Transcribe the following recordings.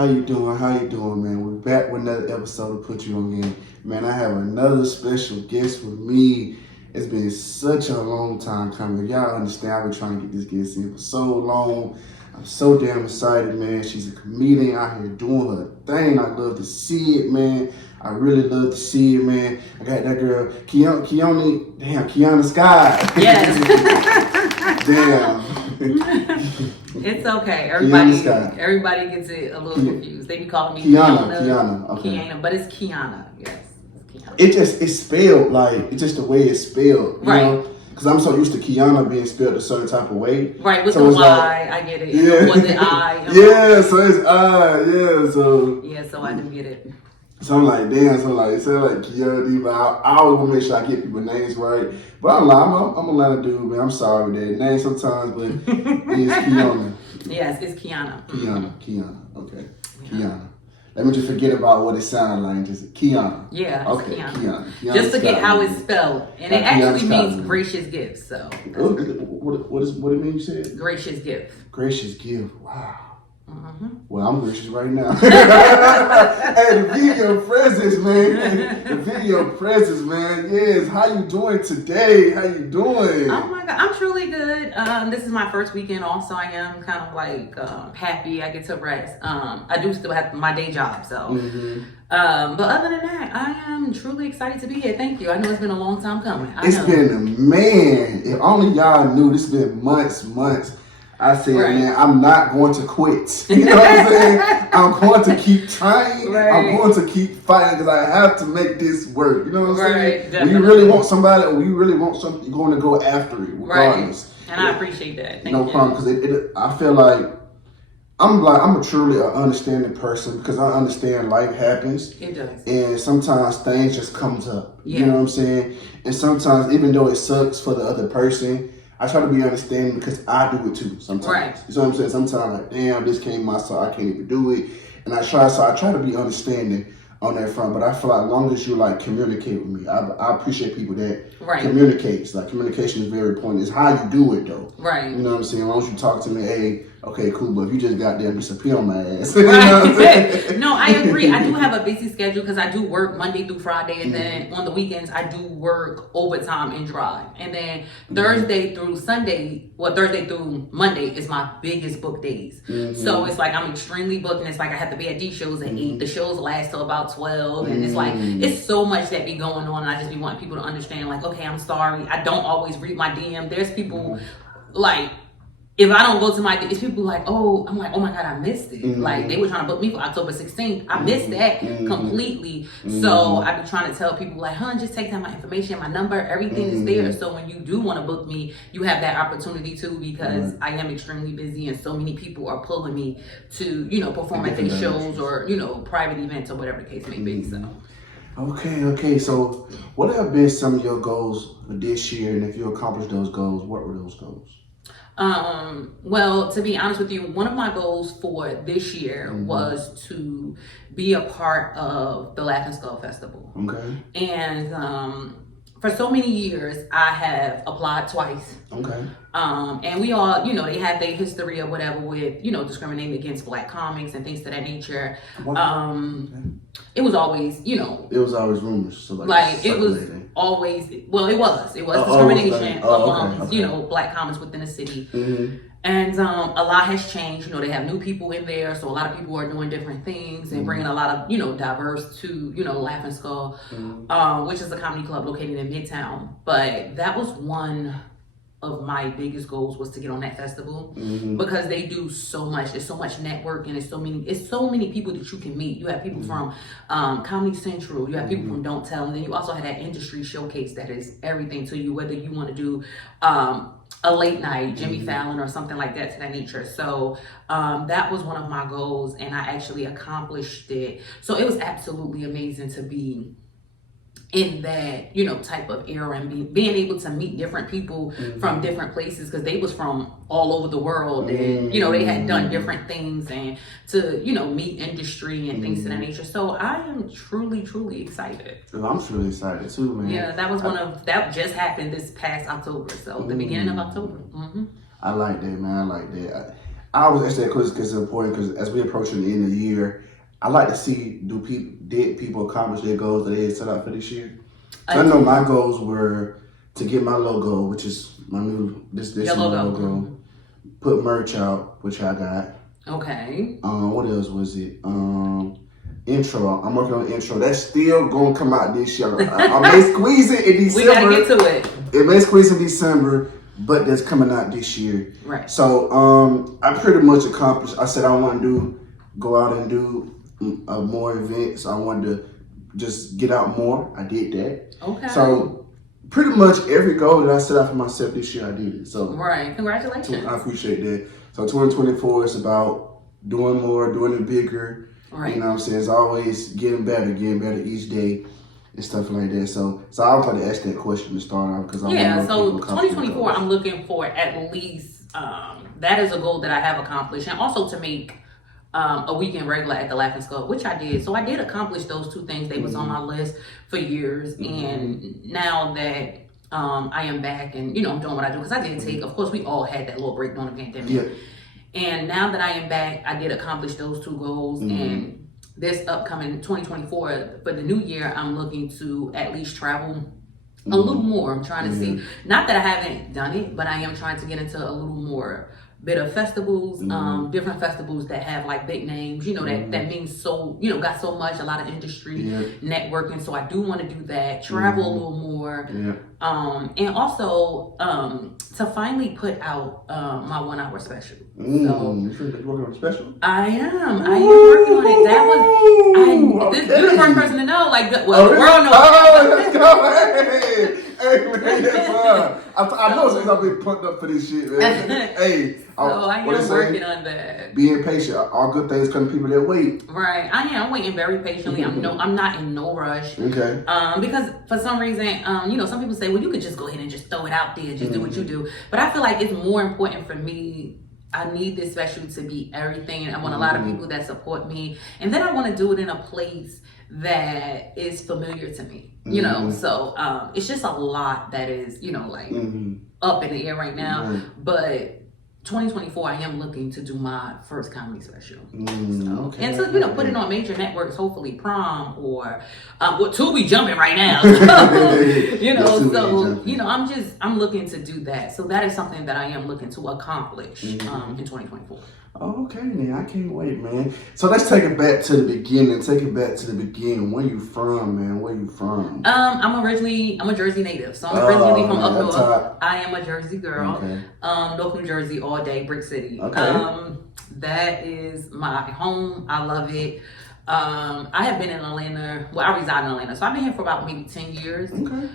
How you doing? How you doing, man? We're back with another episode of Put You On Game. Man, I have another special guest with me. It's been such a long time coming. Y'all understand, I've been trying to get this guest in for so long. I'm so damn excited, man. She's a comedian out here doing her thing. I love to see it, man. I really love to see it, man. I got that girl, KEONNA Sky. Yes. Damn. It's okay. Everybody gets it a little confused. They be calling me KEONNA. Okay. KEONNA, but it's KEONNA. Yes, it's KEONNA. It's spelled like it's just the way it's spelled, you right? know? Because I'm so used to KEONNA being spelled a certain type of way. Right, with so the Y, like, I get it. Yeah. With the I. Yeah, so it's I. Yeah, so. Yeah, so I do get it. So I'm like, damn. So like, it sounds like KEONNA, but I always want to make sure I get people's names right. But I'm a lot of dude, man. I'm sorry with that name sometimes, but it's KEONNA. Yes, it's KEONNA. KEONNA. Okay, KEONNA. Let me just forget about what it sounded like. Just KEONNA. Yeah, okay, KEONNA. KEONNA. Just forget how it's spelled, and it actually means gracious gift. So. What it mean? You said gracious gift. Gracious gift. Wow. Mm-hmm. Well, I'm gracious right now. Hey, the video presence, man. The video presence, man. Yes. How you doing today? How you doing? Oh my God, I'm truly good. This is my first weekend off, so I am kind of like happy. I get to rest. I do still have my day job, so. Mm-hmm. But other than that, I am truly excited to be here. Thank you. I know it's been a long time coming. It's been, man. If only y'all knew. This been months. I said, right. Man, I'm not going to quit. You know what I'm saying? I'm going to keep trying. Right. I'm going to keep fighting because I have to make this work. You know what I'm saying? Definitely. When you really want somebody or you really want something, you're going to go after it regardless. Right. And I appreciate that. Thank you. No problem. Because I feel like I'm a truly understanding person because I understand life happens. It does. And sometimes things just comes up. Yeah. You know what I'm saying? And sometimes, even though it sucks for the other person, I try to be understanding because I do it too sometimes. Right. You know what I'm saying? Sometimes like, damn, this came myself, I can't even do it. And I try to be understanding on that front. But I feel like as long as you like communicate with me, I appreciate people that communicates. Like communication is very important. It's how you do it though. Right. You know what I'm saying? As long as you talk to me, hey, okay, cool, but if you just goddamn disappear on my ass. Right. You know what I'm saying? No, I agree. I do have a busy schedule because I do work Monday through Friday, and then on the weekends I do work overtime and drive. And then Thursday through Monday is my biggest book days. So it's like I'm extremely booked, and it's like I have to be at these shows at 8. The shows last till about 12, and it's like it's so much that be going on, and I just be wanting people to understand, like, okay, I'm sorry, I don't always read my DM. There's people like, if I don't go to it's people like, I'm like, oh my God, I missed it. Like, they were trying to book me for October 16th. I missed that completely. So I be trying to tell people like, just take down my information, my number, everything is there. So when you do want to book me, you have that opportunity too, because I am extremely busy and so many people are pulling me to, perform at their shows or, private events or whatever the case may be. So. Okay. So what have been some of your goals for this year? And if you accomplished those goals, what were those goals? Well, to be honest with you, one of my goals for this year was to be a part of the Laugh and Skull Festival. Okay. And for so many years, I have applied twice. Okay. And we all, they have their history or whatever with, discriminating against Black comics and things to that nature. It was always, It was always rumors. So it was always, it was discrimination among, Black comics within the city. And a lot has changed. They have new people in there, so a lot of people are doing different things and bringing a lot of, diverse to, Laugh and Skull, which is a comedy club located in Midtown. But that was one of my biggest goals, was to get on that festival because they do so much. There's so much networking. It's so many people that you can meet. You have people from Comedy Central. You have people from Don't Tell, and then you also have that industry showcase that is everything to you, whether you want to do a late night, Jimmy Fallon or something like that to that nature. So that was one of my goals, and I actually accomplished it. So it was absolutely amazing to be in that, type of era and being able to meet different people from different places, because they was from all over the world and, they had done different things, and to, meet industry and things to that nature. So I am truly, truly excited. Well, I'm truly excited too, man. Yeah, that was that just happened this past October. So the beginning of October. I like that, man. I like that. I always ask that question because it's important. Because as we approach the end of the year, I like to see did people accomplish their goals that they had set out for this year. So I know my goals were to get my logo, which is my new this Your logo. Mm-hmm. Put merch out, which I got. Okay. What else was it? Intro. I'm working on the intro. That's still gonna come out this year. I may squeeze it in December. We gotta get to it. It may squeeze in December, but that's coming out this year. Right. So I pretty much accomplished. I said I want to go out and do more events. I wanted to just get out more. I did that. Okay. So pretty much every goal that I set out for myself this year, I did it. So right. Congratulations. I appreciate that. So 2024 is about doing more, doing it bigger. Right. You know what I'm saying? It's always getting better each day and stuff like that. So I always like to ask that question to start off because I yeah. want to So 2024, I'm looking for at least that is a goal that I have accomplished, and also to make a weekend regular at the Laughing Skull, which I did. So I did accomplish those two things. They was on my list for years, and now that I am back and I'm doing what I do, because I did take. Of course, we all had that little break during the pandemic. Yeah. And now that I am back, I did accomplish those two goals. And this upcoming 2024, for the new year, I'm looking to at least travel a little more. I'm trying to see, not that I haven't done it, but I am trying to get into a little more bit of festivals, different festivals that have like big names, that means so, got so much, a lot of industry networking. So I do want to do that, travel a little more. And also to finally put out my 1 hour special. So you're working on a special? I am working on it. That was you're the first person to know. Like, the world knows. Oh, let's go! Hey, man, that's fun. I know since I've been pumped up for this shit, man. Hey, I am working on that. Being patient, all good things come to people that wait. Right, I am waiting very patiently. I'm not in no rush. Okay. Because for some reason, some people say, well, you could just go ahead and just throw it out there, just do what you do. But I feel like it's more important for me. I need this special to be everything, and I want a lot of people that support me, and then I want to do it in a place that is familiar to me, so it's just a lot that is up in the air right now, but 2024 I am looking to do my first comedy special, okay. And so put it on major networks, hopefully Prom or Tubi jumping right now. I'm looking to do that, so that is something that I am looking to accomplish in 2024. Okay, man, I can't wait, man. So let's take it back to the beginning. Where you from, man? Where you from? I'm a Jersey native, so I'm originally from up north. Top. I am a Jersey girl. Okay. North New Jersey all day, Brick City. Okay. That is my home. I love it. I have been in Atlanta. Well, I reside in Atlanta, so I've been here for about maybe 10 years. Okay.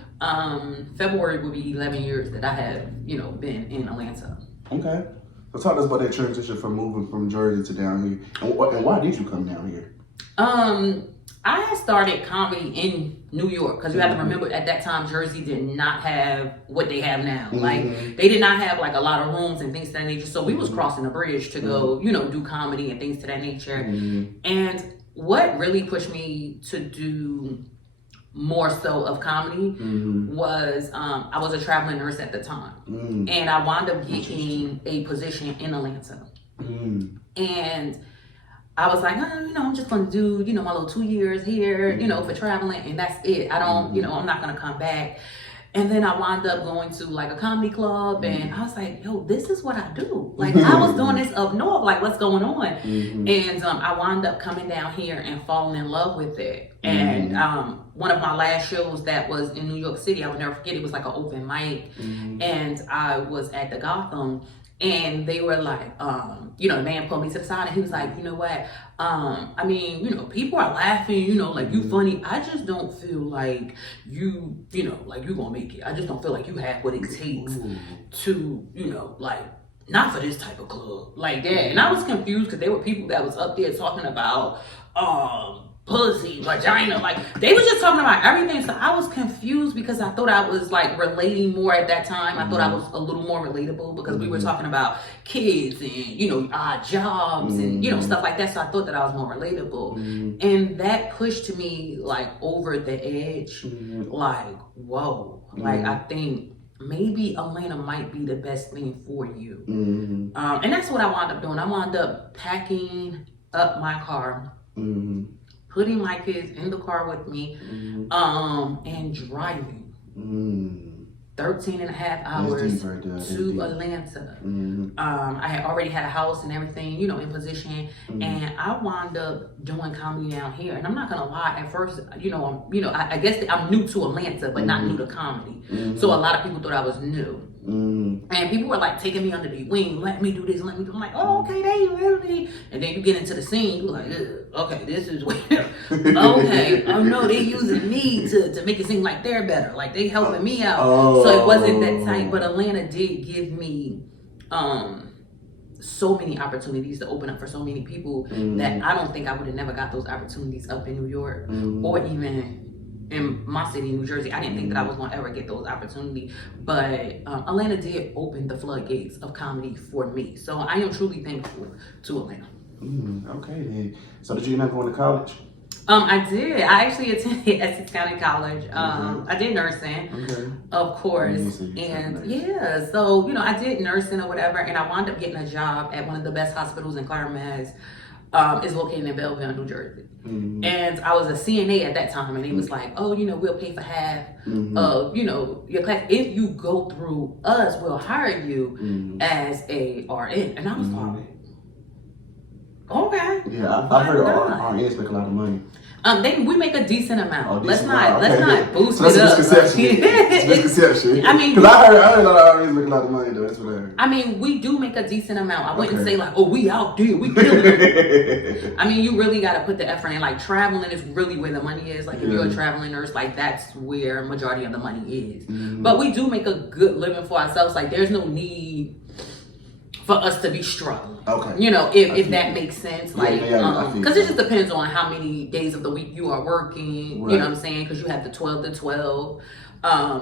February will be 11 years that I have, been in Atlanta. Okay. So talk to us about that transition from moving from Jersey to down here, and why did you come down here? I had started comedy in New York, because you have to remember at that time Jersey did not have what they have now. Like, they did not have like a lot of rooms and things to that nature. So we was crossing the bridge to go, do comedy and things to that nature. And what really pushed me to do more so of comedy was I was a traveling nurse at the time, and I wound up getting a position in Atlanta, and I was like, I'm just gonna do my little 2 years here, for traveling, and that's it. I don't, I'm not gonna come back. And then I wound up going to like a comedy club, and I was like, yo, this is what I do. Like, I was doing this up north, like, what's going on? And I wound up coming down here and falling in love with it. And one of my last shows that was in New York City, I would never forget, it was like an open mic. And I was at the Gotham, and they were like, the man pulled me to the side, and he was like, you know what? People are laughing, like, you funny. I just don't feel like you gonna make it. I just don't feel like you have what it takes to, not for this type of club like that. And I was confused, because there were people that was up there talking about, pussy, vagina, like they was just talking about everything. So I was confused, because I thought I was like relating more at that time. I thought I was a little more relatable, because we were talking about kids and odd jobs and stuff like that. So I thought that I was more relatable, and that pushed me like over the edge. Like, whoa, like I think maybe Atlanta might be the best thing for you. Mm-hmm. And that's what I wound up doing. I wound up packing up my car, putting my kids in the car with me, and driving 13 and a half hours to Atlanta. I had already had a house and everything, you know, in position, and I wound up doing comedy down here. And I'm not gonna lie, at first, I guess I'm new to Atlanta, but not new to comedy. So a lot of people thought I was new. And people were like taking me under the wing, let me do this, let me do. I'm like, oh, okay, they really. And then you get into the scene, you're like, okay, this is where. Okay, oh no, they using me to make it seem like they're better, like they helping me out. So it wasn't that tight. But Atlanta did give me so many opportunities to open up for so many people that I don't think I would have never got those opportunities up in New York or even in my city, New Jersey. I didn't think that I was going to ever get those opportunities, but Atlanta did open the floodgates of comedy for me. So I am truly thankful to Atlanta. Okay then. So did you end up going to college? I did. I actually attended Essex County College. I did nursing, of course. And yeah, so, you know, I did nursing or whatever, and I wound up getting a job at one of the best hospitals in Claremont, Mass. Is located in Belleville, New Jersey. And I was a CNA at that time, and he was like, oh, you know, we'll pay for half of, you know, your class. If you go through us, we'll hire you as a RN. And I was like, okay. Yeah, I heard RNs make a lot of money. We make a decent amount. Let's not boost so it up. That's a misconception. It's a misconception. I mean, because I heard a lot of RNs make a lot of money though. That's what I heard. I mean, we do make a decent amount. I wouldn't say like, oh, we out there, we killing it. I mean, you really got to put the effort in. Like traveling is really where the money is. Like if you're a traveling nurse, like that's where majority of the money is. But we do make a good living for ourselves. Like there's no need for us to be struggling. Okay. You know, if that makes sense. Like, because it just depends on how many days of the week you are working. Right. You know what I'm saying? Because you have the 12 to 12.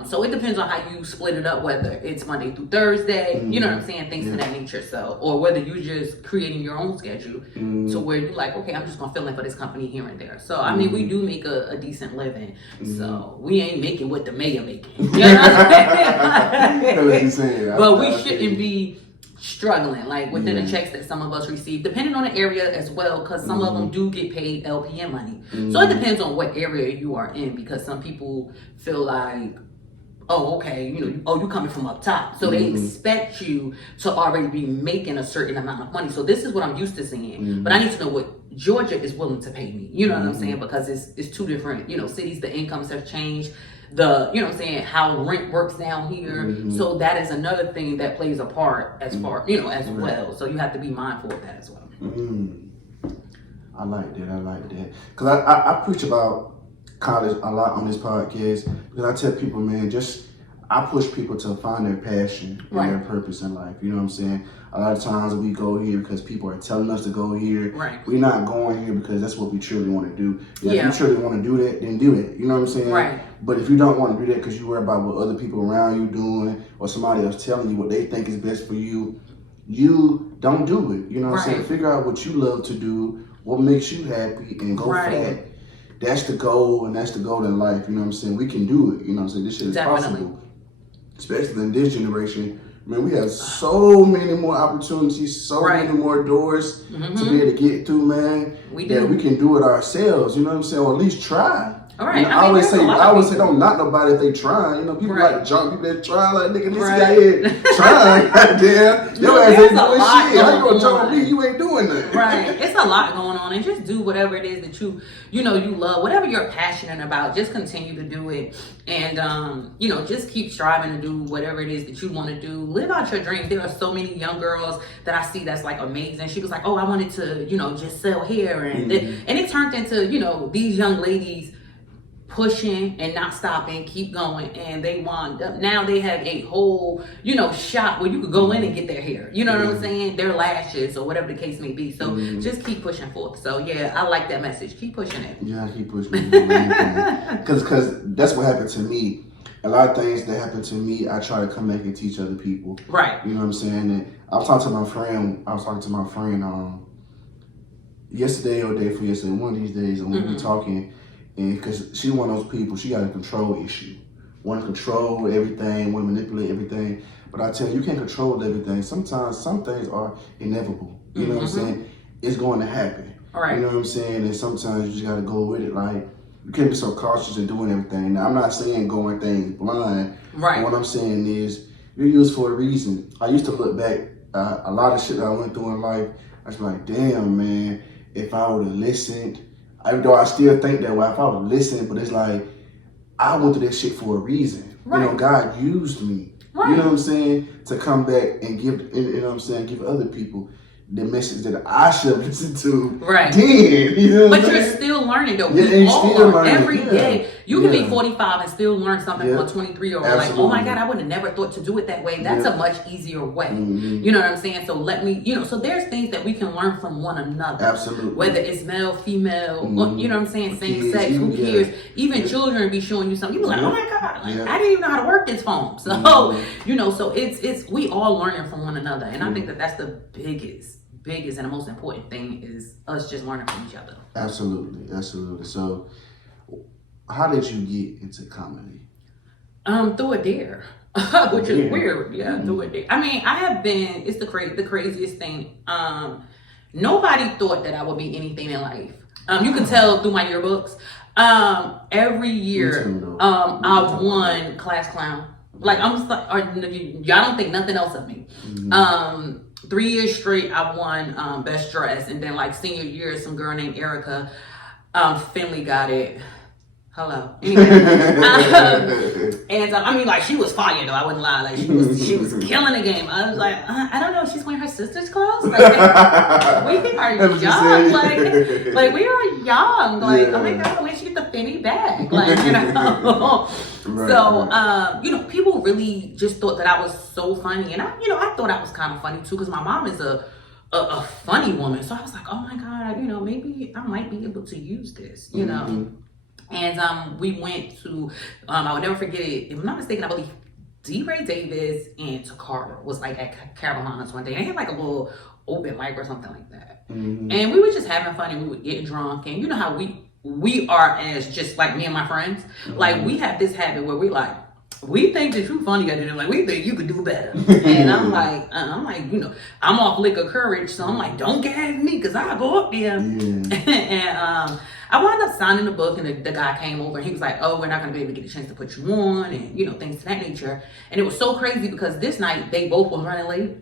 So it depends on how you split it up, whether it's Monday through Thursday, you know what I'm saying? Things of that nature. So, or whether you're just creating your own schedule to where you're like, okay, I'm just going to fill in for this company here and there. So, I mean, we do make a decent living. So, we ain't making what the mayor making. You know what I'm saying? But we shouldn't be struggling like within the checks that some of us receive, depending on the area as well, because some of them do get paid LPN money. So it depends on what area you are in, because some people feel like, oh, okay, you know, oh, you coming from up top, so they expect you to already be making a certain amount of money. So this is what I'm used to seeing, but I need to know what Georgia is willing to pay me. You know what I'm saying? Because it's two different, you know, cities. The incomes have changed. You know what I'm saying, how rent works down here. So that is another thing that plays a part as far, you know, as well. So you have to be mindful of that as well. I like that. Because I preach about college a lot on this podcast, because I tell people, man, I push people to find their passion and their purpose in life. You know what I'm saying? A lot of times we go here because people are telling us to go here. Right. We're not going here because that's what we truly want to do. If you truly want to do that, then do it. You know what I'm saying? Right. But if you don't want to do that because you worry about what other people around you doing, or somebody else telling you what they think is best for you, you don't do it. You know what I'm saying? Figure out what you love to do, what makes you happy, and go for that. That's the goal, and that's the goal in life. You know what I'm saying? We can do it. You know what I'm saying? This shit is possible. Especially in this generation. Man, we have so many more opportunities, so many more doors to be able to get through, man. We can do it ourselves, you know what I'm saying? Or at least try. All right. You know, I always say don't knock nobody if they try. You know, people like junk people that try, like, nigga, this guy here trying, goddamn. Your ass ain't doing shit. How you gonna jump me? You ain't doing nothing. Right. It's a lot going on, and just do whatever it is that you love, whatever you're passionate about. Just continue to do it, and just keep striving to do whatever it is that you want to do. Live out your dreams. There are so many young girls that I see that's like amazing. She was like, oh, I wanted to, just sell hair, and it turned into, these young ladies pushing and not stopping, keep going, and they wound up, now they have a whole, shop where you could go in and get their hair, you know what I'm saying, their lashes or whatever the case may be. So just keep pushing forth. So yeah, I like that message. Keep pushing it. Yeah, keep pushing it. Because that's what happened to me. A lot of things that happen to me, I try to come back and teach other people. Right. You know what I'm saying? And I was talking to my friend yesterday or day before yesterday, one of these days, and we were talking. And because she one of those people, she got a control issue. want to control everything, want to manipulate everything. But I tell you, you can't control everything. Sometimes some things are inevitable. You know what I'm saying? It's going to happen. All right. You know what I'm saying? And sometimes you just got to go with it. Like, you can't be so cautious in doing everything. Now, I'm not saying going things blind. Right. What I'm saying is, you're used for a reason. I used to look back a lot of shit that I went through in life. I was like, damn, man, if I would have listened, even though I still think that way, if I would have listened, but it's like, I went through that shit for a reason. Right. You know, God used me. Right. You know what I'm saying? To come back and give, you know what I'm saying, give other people the message that I should listen to. Right. Then, you know but you're still learning though. Yeah, We all still learn learning. every Yeah. day. You can Yeah. be 45 and still learn something from a 23-year-old. Like, oh my God, I would have never thought to do it that way. That's a much easier way. You know what I'm saying? So let me, you know, so there's things that we can learn from one another. Absolutely. Whether it's male, female, or, you know what I'm saying, same Kids, sex, who cares? Even children be showing you something. You be like, oh my God, like, I didn't even know how to work this phone. So, you know, so it's we all learning from one another. And I think that that's the biggest and the most important thing is us just learning from each other. Absolutely. So, how did you get into comedy? Through a dare, which is weird. Yeah, through a dare. I mean, I have been. It's the craziest thing. Nobody thought that I would be anything in life. You can tell through my yearbooks. Every year, I won class clown. Like I'm just like, y'all don't think nothing else of me. 3 years straight, I won best dress, and then like senior year, some girl named Erica, Finley got it. Hello. Anyway, and I mean, like she was fire though. I wouldn't lie. Like she was killing the game. I was like, I don't know. She's wearing her sister's clothes. Like we are young. Like we are young. Like oh my God, where'd she get the Finny bag? Like you know. You know, people really just thought that I was so funny, and I thought I was kind of funny too, because my mom is a funny woman. So I was like, oh my God, you know, maybe I might be able to use this, you know. And we went to, I would never forget it. If I'm not mistaken, I believe D-Ray Davis and Takara was like at Carolina's one day. They had like a little open mic or something like that. And we were just having fun, and we would get drunk. And you know how we are as just like me and my friends. Like we have this habit where we think that you're funnier than them. Like we think you could do better. And I'm like, you know, I'm off liquor courage. So I'm like, don't gag me, because I'll go up there. And I wound up signing the book, and the guy came over and he was like, oh, we're not going to be able to get a chance to put you on, and, you know, things to that nature. And it was so crazy because this night they both was running late.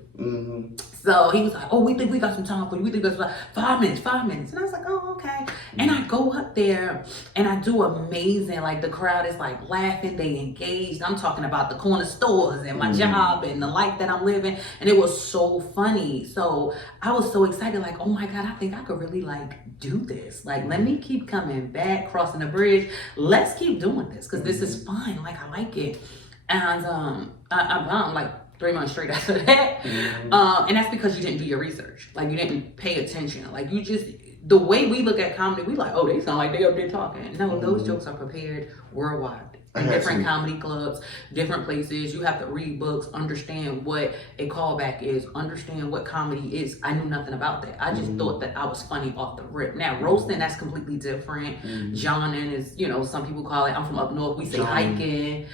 So he was like, oh, we think we got some time for you. We think that's like 5 minutes. And I was like, oh, okay. And I go up there and I do amazing. Like the crowd is like laughing. They engaged. I'm talking about the corner stores and my job and the life that I'm living. And it was so funny. So I was so excited. Like, oh my God, I think I could really like do this. Like, let me keep coming back, crossing the bridge. Let's keep doing this because this is fun. Like, I like it. And I'm like, 3 months straight after that. And that's because you didn't do your research. Like you didn't pay attention. Like you just, the way we look at comedy, we like, oh, they sound like they up there talking. No, those jokes are prepared worldwide. In different comedy clubs, different places. You have to read books, understand what a callback is, understand what comedy is. I knew nothing about that. I just thought that I was funny off the rip. Now, roasting, that's completely different. Joning is, you know, some people call it, I'm from up north, we say hiking.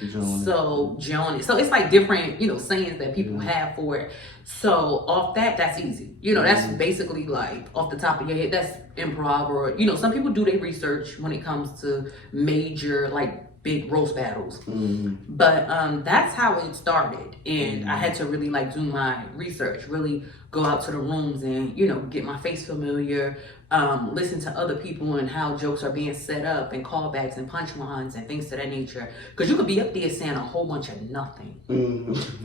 So, joning. So, it's like different, you know, sayings that people have for it. So, off that's easy. You know, that's basically like off the top of your head, that's improv, or, you know, some people do their research when it comes to major, like, big roast battles. But that's how it started. And I had to really like do my research, really go out to the rooms and, you know, get my face familiar, listen to other people and how jokes are being set up and callbacks and punchlines and things to that nature. Because you could be up there saying a whole bunch of nothing.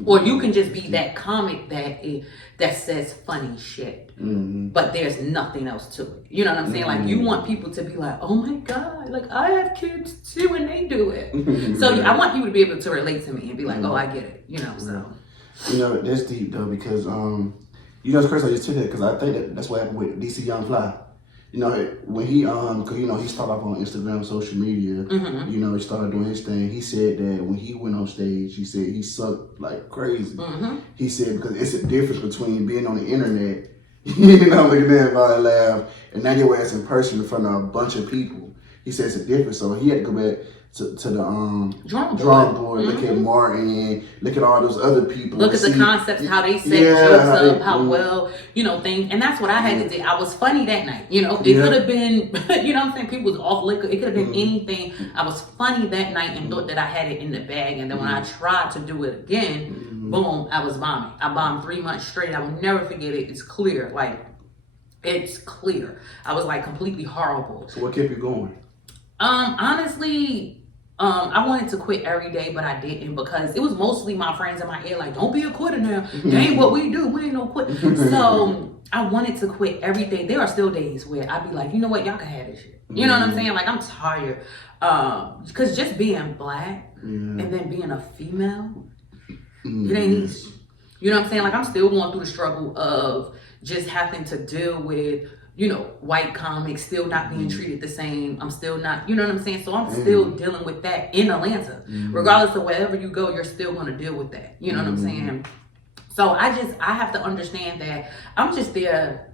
Or you can just be that comic that says funny shit. But there's nothing else to it. You know what I'm saying? Like you want people to be like, oh my God, like I have kids too and they do it. So I want you to be able to relate to me and be like, oh, I get it. You know, so. You know, that's deep though, because you know, it's crazy I just took that, because I think that's what happened with DC Young Fly. You know, when he cause you know, he started off on Instagram, social media, you know, he started doing his thing. He said that when he went on stage, he said he sucked like crazy. He said because it's a difference between being on the internet, you know, making everybody laugh, and now your ass in person in front of a bunch of people. he said it's a difference. So he had to go back to the drawing board, look at Martin, look at all those other people. Look at the concepts, how they set jokes up, how well, things. And that's what I had to do. I was funny that night. It could have been, you know what I'm saying? People was off liquor. It could have been anything. I was funny that night and thought that I had it in the bag. And then when I tried to do it again, boom, I was bombing. I bombed 3 months straight. I will never forget it. It's clear. It's clear. I was completely horrible. So what kept you going? Honestly, I wanted to quit every day, but I didn't because it was mostly my friends in my ear don't be a quitter now. That ain't what we do. We ain't no quit. So I wanted to quit every day. There are still days where I'd be like, you know what? Y'all can have this shit. You know what I'm saying? I'm tired. Because just being black and then being a female, it ain't easy. You know what I'm saying? I'm still going through the struggle of just having to deal with white comics still not being treated the same. I'm still not, you know what I'm saying? So I'm still dealing with that in Atlanta. Regardless of wherever you go, you're still going to deal with that. You know what I'm saying? So I have to understand that I'm just there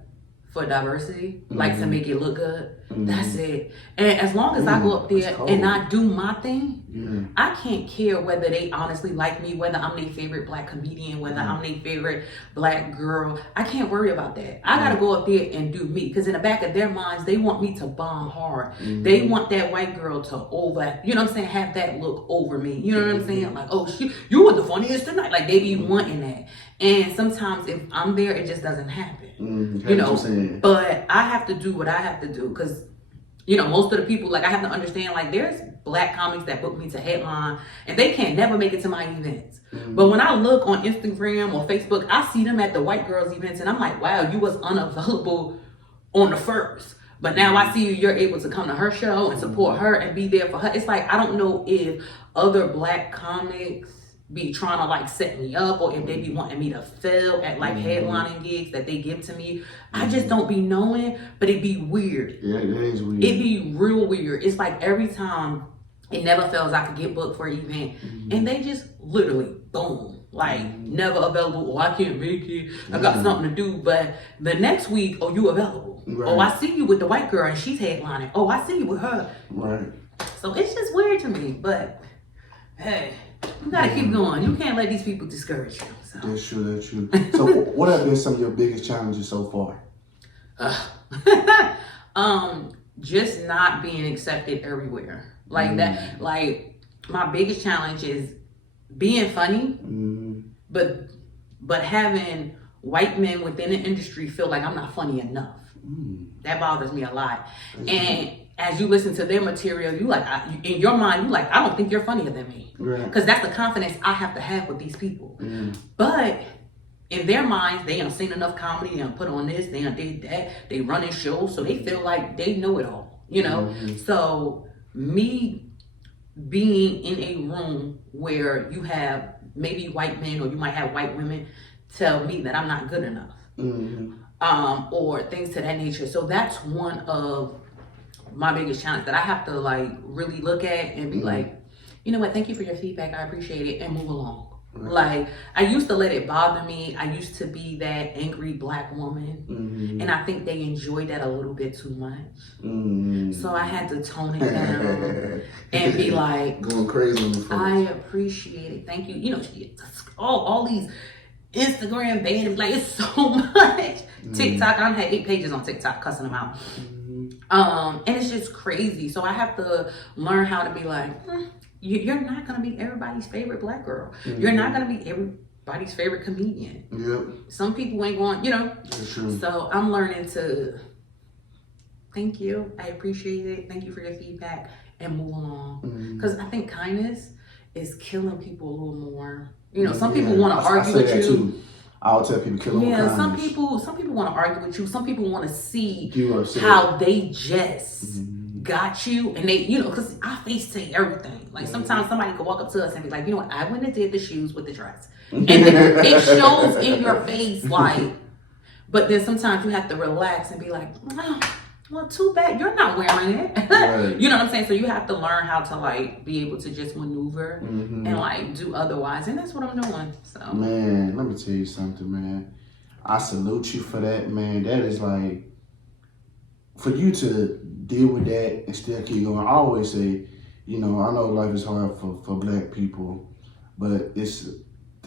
for diversity, to make it look good. That's it. And as long as I go up there and I do my thing, I can't care whether they honestly like me, whether I'm their favorite black comedian, whether I'm their favorite black girl. I can't worry about that. I gotta go up there and do me. Because in the back of their minds, they want me to bomb hard. They want that white girl to have that look over me. You know what I'm saying? Oh, you were the funniest tonight. They be wanting that. And sometimes if I'm there, it just doesn't happen. But I have to do what I have to do because, most of the people, I have to understand, there's black comics that book me to headline and they can't never make it to my events. But when I look on Instagram or Facebook, I see them at the white girls events and I'm like, wow, you was unavailable on the first. But now I see you're able to come to her show and support her and be there for her. It's I don't know if other black comics be trying to set me up or if they be wanting me to fail at headlining gigs that they give to me. I just don't be knowing, but it be weird. Yeah, it is weird. It be real weird. It's every time it never fails I could get booked for an event and they just literally boom, never available. I can't make it. I got something to do. But the next week, you available. Right. I see you with the white girl and she's headlining. I see you with her. Right. So it's just weird to me, but hey, you gotta keep going. You can't let these people discourage you. So. That's true. So what have been some of your biggest challenges so far? Just not being accepted everywhere. That. My biggest challenge is being funny, but having white men within the industry feel like I'm not funny enough. That bothers me a lot. And as you listen to their material, you in your mind, I don't think you're funnier than me. Because that's the confidence I have to have with these people. But in their minds, they ain't seen enough comedy, they done put on this, they done did that, they running shows, so they feel like they know it all, So me being in a room where you have maybe white men or you might have white women tell me that I'm not good enough. Or things to that nature. So that's one of my biggest challenge that I have to really look at and be you know what, thank you for your feedback, I appreciate it, and move along. I used to let it bother me. I used to be that angry black woman, and I think they enjoyed that a little bit too much. So I had to tone it down and be going crazy on the phone. I appreciate it, thank you. All these Instagram banners, it's so much. TikTok, I had 8 pages on TikTok cussing them out. And it's just crazy. So I have to learn how to be you're not gonna be everybody's favorite black girl. You're not gonna be everybody's favorite comedian. Some people ain't going, That's true. So I'm learning to thank you, I appreciate it, thank you for your feedback, and move along. Because I think kindness is killing people a little more. Some people want to argue with you. Too. I'll tell people kill them. Yeah, some people want to argue with you. Some people want to see how they just got you, and they, because I face say everything. Sometimes somebody could walk up to us and be like, you know what, I went and did the shoes with the dress, and then it shows in your face, But then sometimes you have to relax and be like, well, too bad you're not wearing it. Right. You know what I'm saying? So you have to learn how to be able to just maneuver and do otherwise, and that's what I'm doing. So man, let me tell you something, man. I salute you for that, man. That is for you to deal with that and still keep going, I always say, I know life is hard for Black people, but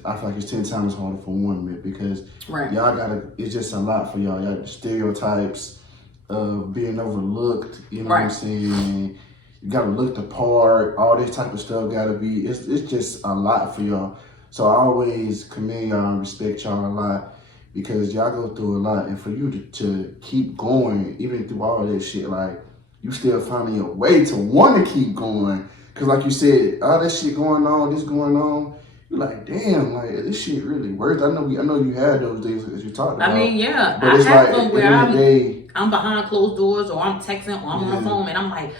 I feel like it's 10 times harder for women because y'all it's just a lot for y'all. Y'all stereotypes of being overlooked, you know what I'm saying? You gotta look the part, all this type of stuff gotta be, it's just a lot for y'all. So I always commend y'all and respect y'all a lot because y'all go through a lot. And for you to keep going, even through all that shit, like, you still finding your way to want to keep going. Cause like you said, all that shit going on, this going on, you're like, damn, like, this shit really worth it. I know you had those days as you talked about. I mean, yeah. But it's like, at the end of the day, I'm behind closed doors or I'm texting or I'm on the phone and I'm like,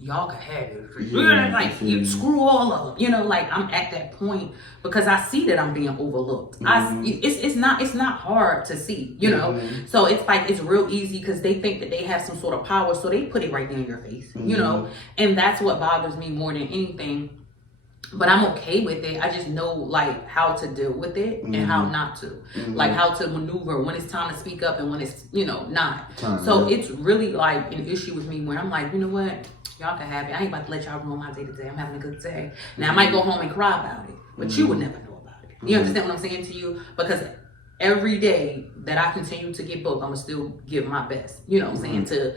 y'all can have it. Like, you screw all of them. Like, I'm at that point because I see that I'm being overlooked. It's not hard to see, So it's like, it's real easy because they think that they have some sort of power, so they put it right there in your face, and that's what bothers me more than anything. But I'm okay with it. I just know, like, how to deal with it and how not to. Like, how to maneuver when it's time to speak up and when it's, not. It's really, like, an issue with me when I'm like, you know what? Y'all can have it. I ain't about to let y'all ruin my day today. I'm having a good day. Now, I might go home and cry about it, but you would never know about it. You understand what I'm saying to you? Because every day that I continue to get booked, I'm going to still give my best. You know what I'm saying?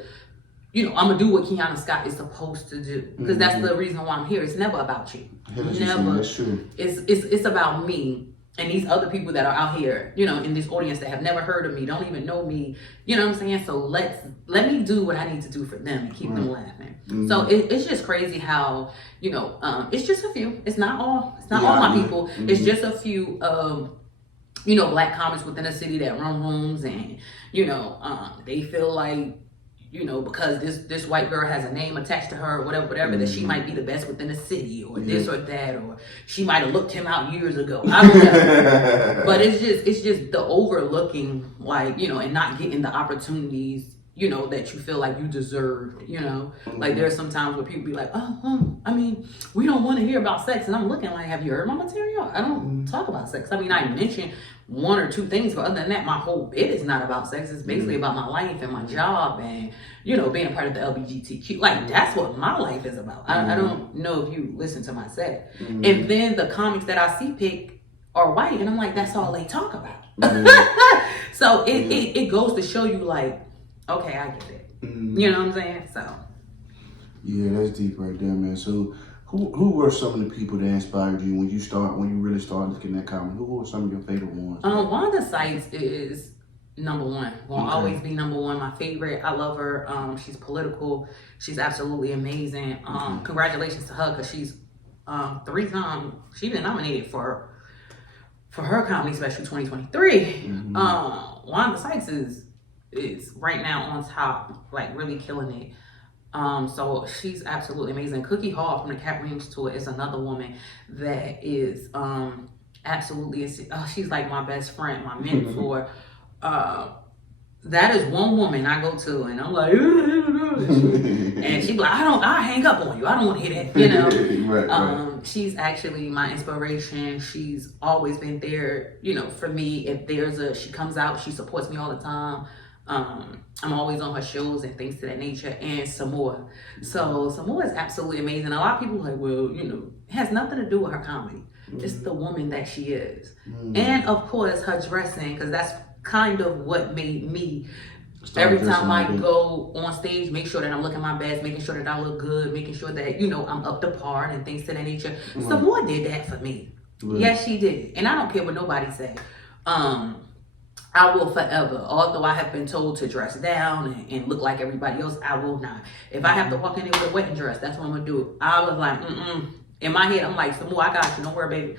I'm going to do what KEONNA Scott is supposed to do. Because that's the reason why I'm here. It's never about you. Never. That's true. It's about me and these other people that are out here, in this audience that have never heard of me, don't even know me. You know what I'm saying? So let me do what I need to do for them and keep them laughing. So it's just crazy how, it's just a few. It's not all my people. It's just a few Black comics within the city that run rooms and, they feel like, because this white girl has a name attached to her or whatever, that she might be the best within the city or this or that, or she might have looked him out years ago. I don't know. But it's just the overlooking, like, and not getting the opportunities, that you feel like you deserved, Like, there's some times where people be like, I mean, we don't want to hear about sex. And I'm looking like, have you heard my material? I don't talk about sex. I mean, I mentioned one or two things, but other than that, my whole bit is not about sex. It's basically about my life and my job and, being a part of the LGBTQ. Like, that's what my life is about. I don't know if you listen to my set. And then the comics that I see pick are white, and I'm like, that's all they talk about. So it goes to show you, like, okay, I get it. You know what I'm saying? So. Yeah, that's deep right there, man. So who were some of the people that inspired you when you really started looking at comedy? Who were some of your favorite ones? Wanda Sykes is number one. Will always be number one. My favorite. I love her. She's political. She's absolutely amazing. Congratulations to her because she's 3 times. She's been nominated for her comedy special 2023. Wanda Sykes is right now on top, like, really killing it. So she's absolutely amazing. Cookie Hall from the Cat Rings Tour is another woman that is absolutely, she's like my best friend, my mentor. That is one woman I go to and I'm like, and she be like, I hang up on you. I don't want to hear that, right. She's actually my inspiration. She's always been there, for me. If she comes out, she supports me all the time. I'm always on her shows and things to that nature. And Samoa. So Samoa is absolutely amazing. A lot of people are like, well, it has nothing to do with her comedy. It's the woman that she is. And of course, her dressing, because that's kind of what made me, every time I go on stage, make sure that I'm looking my best, making sure that I look good, making sure that, I'm up to par and things to that nature. Samoa did that for me. Yes, she did. And I don't care what nobody say. I will forever, although I have been told to dress down and look like everybody else, I will not. If I have to walk in there with a wedding dress, that's what I'm gonna do. I was like, In my head, I'm like, Samoa, I got you. Don't worry, baby.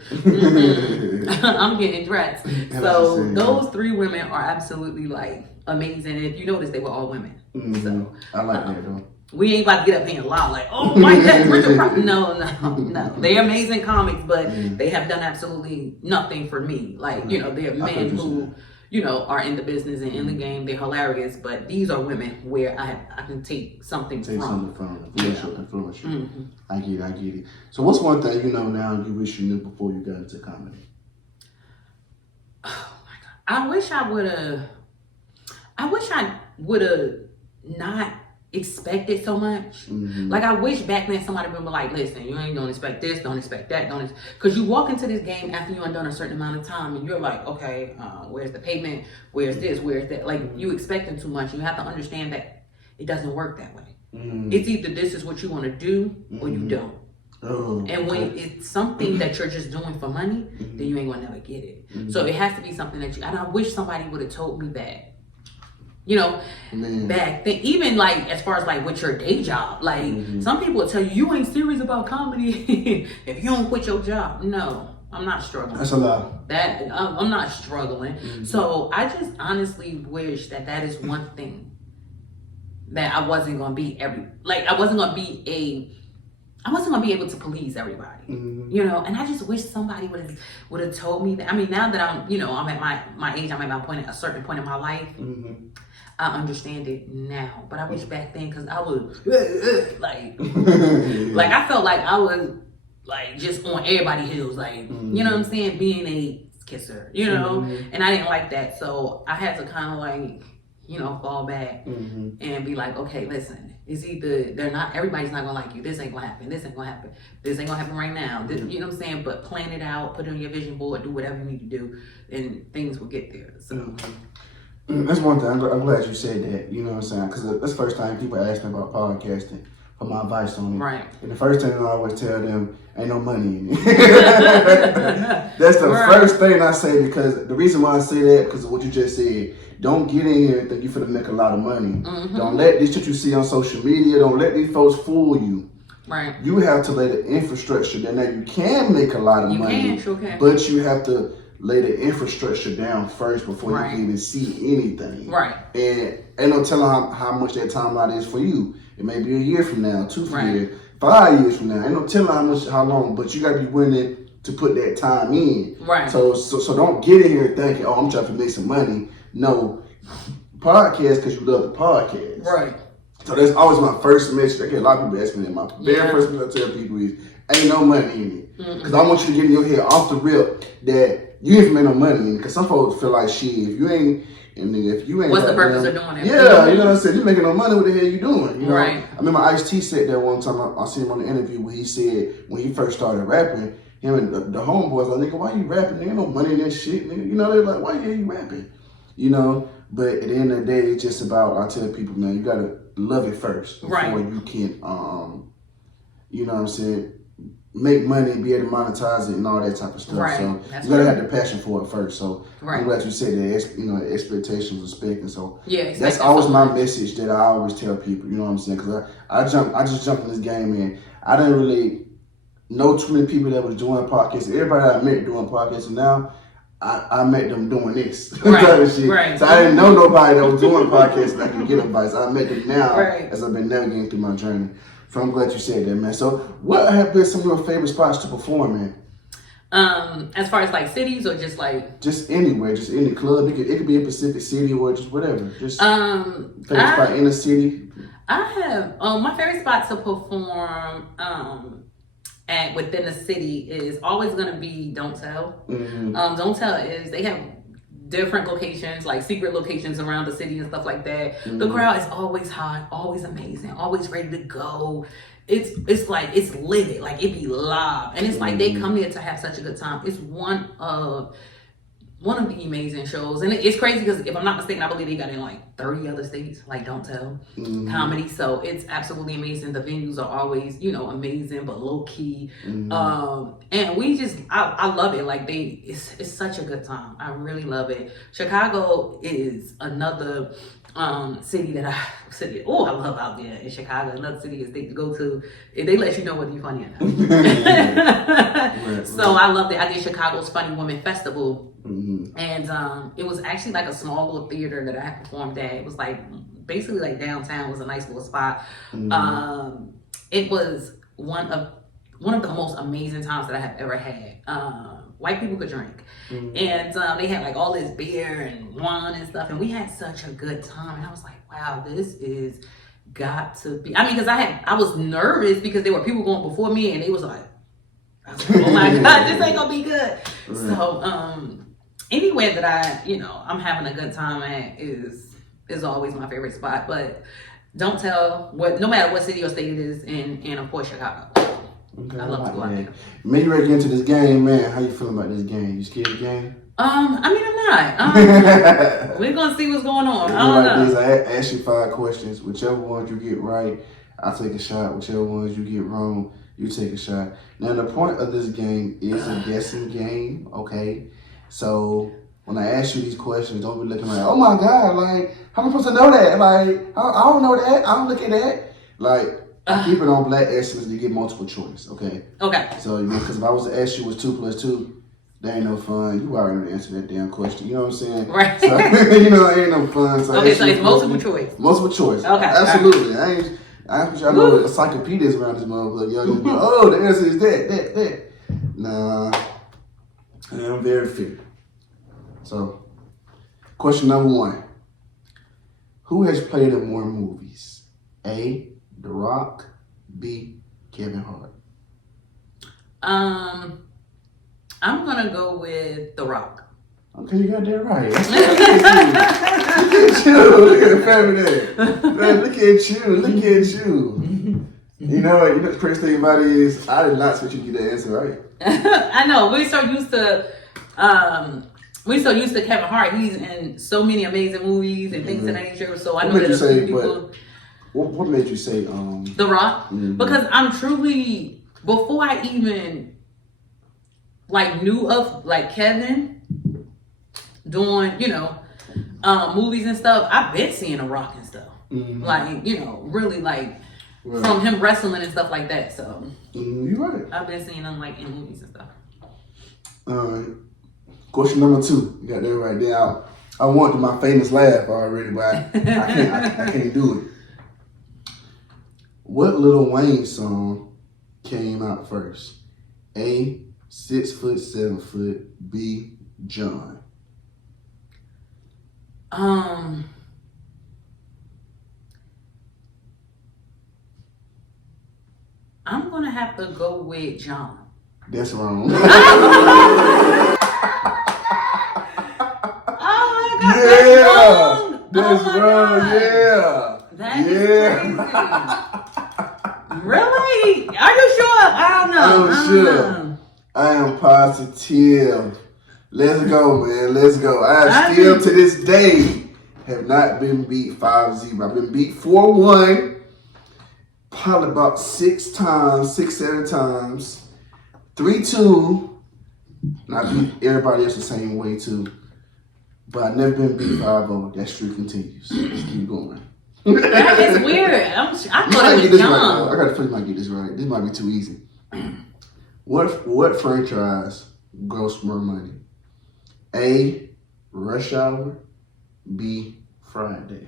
I'm getting dressed. So those 3 women are absolutely, like, amazing. And if you notice, they were all women. So I like that though. We ain't about to get up here and lie like, oh my God, Richard. No. They're amazing comics, but they have done absolutely nothing for me. Like, they're men who, are in the business and in the game. They're hilarious, but these are women where I can take something from. Influence you. I get it. So what's one thing now you wish you knew before you got into comedy? Oh my God. I wish I would have not expect it so much. Like I wish back then somebody would be like, listen, you ain't don't expect this, don't expect that, because you walk into this game after you done a certain amount of time and you're like, okay, where's the payment? Where's this? Where's that? Like you expecting too much. You have to understand that it doesn't work that way. It's either this is what you want to do or you don't. And when it's something that you're just doing for money, then you ain't gonna never get it. So it has to be something that you, and I wish somebody would have told me that. You know, back then, even like as far as like with your day job, like some people will tell you, you ain't serious about comedy if you don't quit your job. No, I'm not struggling. That's a lie. I'm not struggling. So I just honestly wish that is one thing that I wasn't gonna be I wasn't gonna be able to please everybody, you know. And I just wish somebody would have told me that. I mean, now that I'm, you know, I'm at my age, I'm at a certain point in my life. I understand it now, but I wish back then, because I was like I felt like I was like just on everybody's heels, like you know what I'm saying, being a kisser, you know, and I didn't like that, so I had to kind of like, you know, fall back and be like, okay, listen, it's either everybody's not gonna like you. This ain't gonna happen. This ain't gonna happen. This ain't gonna happen right now. This, you know what I'm saying? But plan it out, put it on your vision board, do whatever you need to do, and things will get there. So. That's one thing. I'm glad you said that. You know what I'm saying? Because that's the first time people ask me about podcasting for my advice on it. Right. And the first thing I always tell them, ain't no money in it. That's the first thing I say, because the reason why I say that, because of what you just said. Don't get in here and think you're finna make a lot of money. Don't let this shit you see on social media, don't let these folks fool you. Right. You have to lay the infrastructure down. Now you can make a lot of money, but you have to lay the infrastructure down first before you can even see anything. Right. And ain't no telling how much that timeline is for you. It may be a year from now, 2 years, 5 years from now. Ain't no telling how long, but you gotta be willing to put that time in. Right. So don't get in here thinking, oh, I'm trying to make some money. No, podcast because you love the podcast. Right. So that's always my first message. I get a lot of people ask me that. My very first thing I tell people is, ain't no money in it. Because I want you to get in your head off the rip that you ain't make no money in it. Because some folks feel like, shit, if you ain't, what's the purpose of doing it? Yeah, you know what I'm saying? You making no money, what the hell you doing? You know? Right. I remember Ice-T said that one time. I seen him on the interview where he said when he first started rapping, him and the homeboys like, nigga, why you rapping? There ain't no money in that shit, nigga. You know, they're like, why you rapping? You know, but at the end of the day, it's just about, I tell people, man, you gotta love it first before you can, you know what I'm saying, make money and be able to monetize it and all that type of stuff. Right. So that's you gotta have the passion for it first. So right. I'm glad you said that, you know, expectations, respect, and so yeah, that's always my message that I always tell people. You know what I'm saying? Because I just jumped in this game and I didn't really know too many people that was doing podcasts. Everybody I met doing podcasts, and now I met them doing this right. type of shit. Right. So I didn't know nobody that was doing podcasts and I could get advice. I met them now right. as I've been navigating through my journey. So I'm glad you said that, man. So what have been some of your favorite spots to perform in? As far as like cities or just like just anywhere, just any club. It could be a Pacific City or just whatever. Just favorite spot in a city. I have my favorite spot to perform at within the city is always gonna be Don't Tell. Don't Tell is they have different locations, like secret locations around the city and stuff like that. The crowd is always hot, always amazing, always ready to go. It's like it's lit, like it be live, and it's like they come there to have such a good time. It's one of the amazing shows, and it's crazy because if I'm not mistaken, I believe they got in like 30 other states, like Don't Tell comedy. So it's absolutely amazing. The venues are always, you know, amazing but low key, and we just I love it. Like it's such a good time. I really love it. Chicago is another city that I love out there in Chicago. Another city is they to go to. They let you know whether you're funny or not. So I loved it. I did Chicago's Funny Women Festival. And it was actually like a small little theater that I had performed at. It was like basically like downtown. It was a nice little spot. It was one of the most amazing times that I have ever had. White people could drink, and they had like all this beer and wine and stuff, and we had such a good time. And I was like, wow, this is got to be. I mean, because I was nervous because there were people going before me, and they was like, oh my god, this ain't gonna be good. Right. So anywhere that I'm having a good time at is always my favorite spot. But Don't tell no matter what city or state it is, and of course Chicago. Okay, I love to go out there. Man, you ready to get into this game, man? How you feeling about this game? You scared of the game? I mean, I'm not. We're gonna see what's going on. I don't know. This. I ask you 5 questions. Whichever ones you get right, I take a shot. Whichever ones you get wrong, you take a shot. Now, the point of this game is a guessing game, okay? So, when I ask you these questions, don't be looking like, oh my God, like, how am I supposed to know that? Like, I don't know that. I don't look at that. Like, I keep it on black excellence to get multiple choice, okay? Okay. So, you know, because if I was to ask you what's 2 plus 2, that ain't no fun. You already know the answer to that damn question. You know what I'm saying? Right. So, you know, it ain't no fun. So okay, so it's multiple choice. Multiple choice. Okay. Absolutely. Right. I know encyclopedias around this motherfucker. Y'all gonna be, oh, the answer is that. Nah. I'm very fair. So, question number 1. Who has played in more movies? A, The Rock. B, Kevin Hart. I'm gonna go with The Rock. Okay, you got that right. Look at you. Look at family. Man, look at you. You know the crazy thing about it is I did not expect you to get that answer right. I know. We're so used to Kevin Hart. He's in so many amazing movies and things of that nature. So I know that a few people. What made you say The Rock? Mm-hmm. Because I'm truly, before I even knew of Kevin doing, movies and stuff, I've been seeing The Rock and stuff. Mm-hmm. Really from him wrestling and stuff like that. So you're right. I've been seeing him in movies and stuff. All right. Question number 2. You got that right there. I want my famous laugh already, but I can't do it. What Lil Wayne song came out first? A, 6 foot, 7 foot. B, John. I'm gonna have to go with John. That's wrong. Oh my God, that's wrong. Yeah. That is crazy. Really? Are you sure? I don't know. I'm sure. I am positive. Let's go, man. Let's go. I still, to this day, have not been beat 5-0. I've been beat 4-1 probably about 6, 7 times. 3-2. And I beat everybody else the same way, too. But I've never been beat 5-0. That streak continues. So let's keep going. That is weird. I thought it was John. Right. I gotta feel you might get this right. This might be too easy. What franchise grossed more money? A, Rush Hour. B, Friday.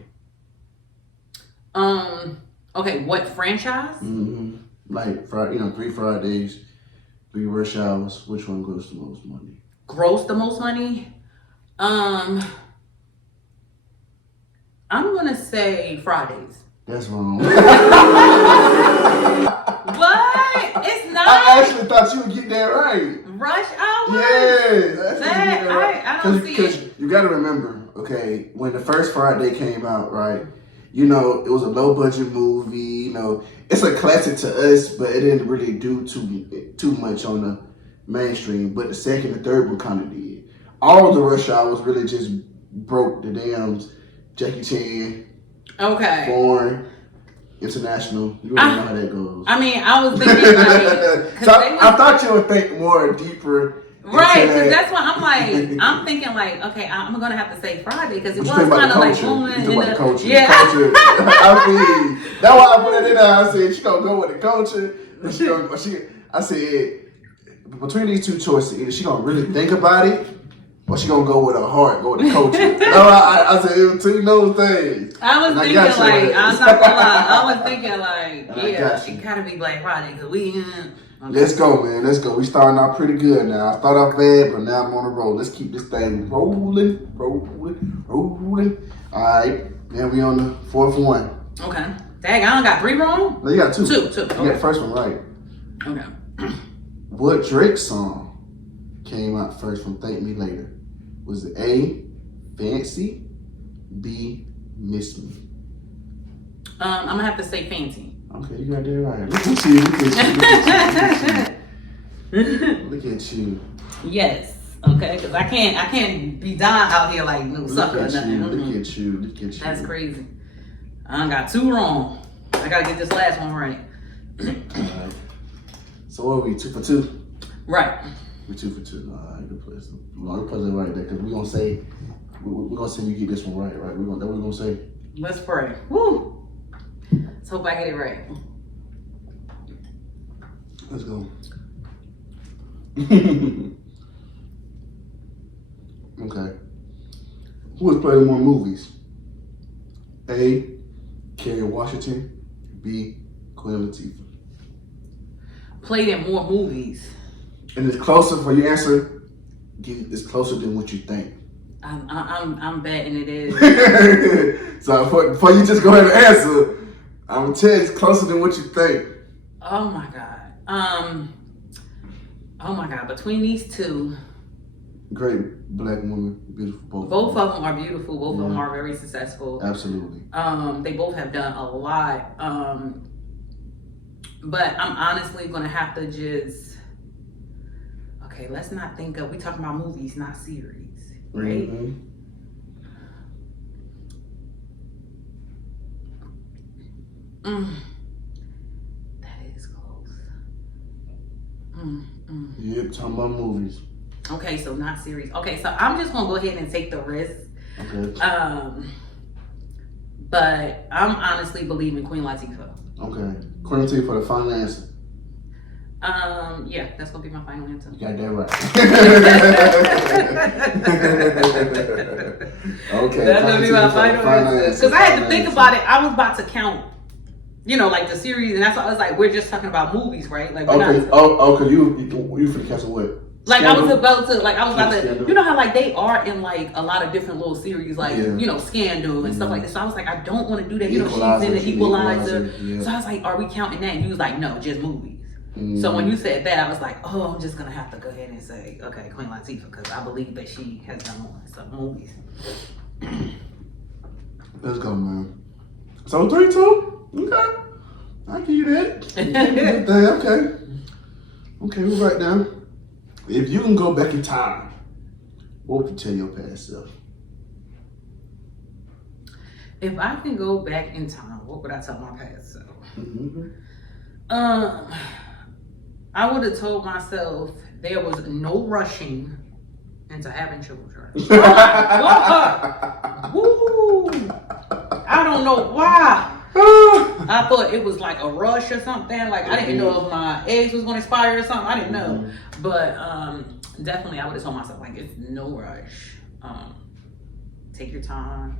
Okay, what franchise? Mm-hmm. Like 3 Fridays, 3 Rush Hours. Which one grossed the most money? Grossed the most money? I'm gonna say Fridays. That's wrong. What? It's not. I actually thought you would get that right. Rush Hour? Yes. I don't see it. You got to remember, okay, when the first Friday came out, right? It was a low budget movie. It's a classic to us, but it didn't really do too much on the mainstream. But the second and third one kind of did. All the Rush Hours really just broke the dams. Jackie Chan. Okay. Foreign. International. You already know how that goes. I mean, I was thinking so I thought you would think more deeper. Right, because that's why I'm thinking okay, I'm gonna have to say Friday because it was kind of booming in the culture. Yeah. Culture. I mean, that's why I put it in there. I said she gonna go with the culture. I said between these 2 choices, either she gonna really think about it. Or she gonna go with her heart, go with the culture. I said it was 2 of those things. I was thinking I'm not gonna lie. I was thinking it gotta be Black Friday because we. Okay. Let's go, man. Let's go. We starting out pretty good now. I started off bad, but now I'm on a roll. Let's keep this thing rolling. All right, now we on the 4th one. Okay. Dang, I don't got 3 wrong. No, you got 2. 2. You got the first one right. Okay. What Drake song came out first from Thank Me Later? Was it A, Fancy, B, Miss Me? I'm gonna have to say fancy. Okay, you got that right. Look at you. Look at you. Yes. Okay, because I can't be dying out here like no sucker or nothing. Look at you. That's crazy. I done got 2 wrong. I gotta get this last one right. Alright. So what are we, 2 for 2? Right. We're 2 for 2. Alright, good place. We're gonna put it right there because we're gonna say you get this one right, right? That's what we're gonna say. Let's pray. Woo! Let's hope I get it right. Let's go. Okay. Who has played in more movies? A. Kerry Washington. B. Queen Latifah. Played in more movies. And it's closer for your answer. It's closer than what you think. I'm betting it is. So before you just go ahead and answer, I'm gonna tell you it's closer than what you think. Oh my God. Between these 2. Great black woman, beautiful both. Both of them are beautiful. Both of them are very successful. Absolutely. They both have done a lot. But I'm honestly gonna have to just. Okay, let's not think of. We talking about movies, not series, right? Mm-hmm. That is close. Yep, talking about movies. Okay, so not series. Okay, so I'm just gonna go ahead and take the risk. Okay. But I'm honestly believing Queen Latifah. Okay. Queen Latifah for the final answer. Yeah, that's gonna be my final answer. You got that right. Okay. That's gonna be my final answer. Because I had to think about it. I was about to count, like the series, and that's why I was like, we're just talking about movies, right? Like, we're okay. not. Okay. You for the cancel what? Like Scandal? I was about to, Scandal. you know how like they are in like a lot of different little series, like Scandal and stuff like this. So I was like, I don't want to do that. She's in the Equalizer. Yeah. So I was like, are we counting that? And you was like, no, just movies. So when you said that, I was like, oh, I'm just gonna have to go ahead and say, okay, Queen Latifah, because I believe that she has done more some movies. Let's go, man. So 3-2. Okay, I give you that. Okay, we're right now. If you can go back in time, what would you tell your past self? If I can go back in time, what would I tell my past self? I would have told myself there was no rushing into having children. Woo! I don't know why. I thought it was like a rush or something. Like I didn't know if my eggs was going to expire or something. I didn't know. But definitely I would have told myself like it's no rush. Take your time.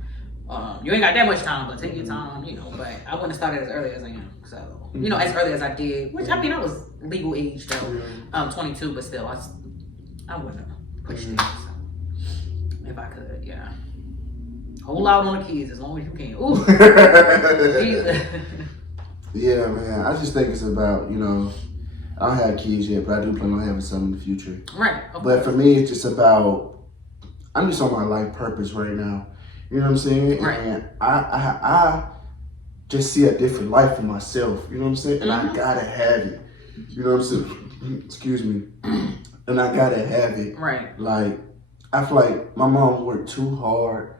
You ain't got that much time, but take your time, But I wouldn't have started as early as I am. So, as early as I did, which I mean, I was legal age though, 22, but still, I wouldn't have pushed it. So, if I could, yeah. Hold out on the kids as long as you can. Ooh. Yeah, man. I just think it's about, I don't have kids yet, but I do plan on having some in the future. Right. Okay. But for me, it's just about, I'm just on my life purpose right now. You know what I'm saying? Right. And I just see a different life for myself. You know what I'm saying? And I gotta have it. You know what I'm saying? Excuse me. And I gotta have it. Right. Like, I feel like my mom worked too hard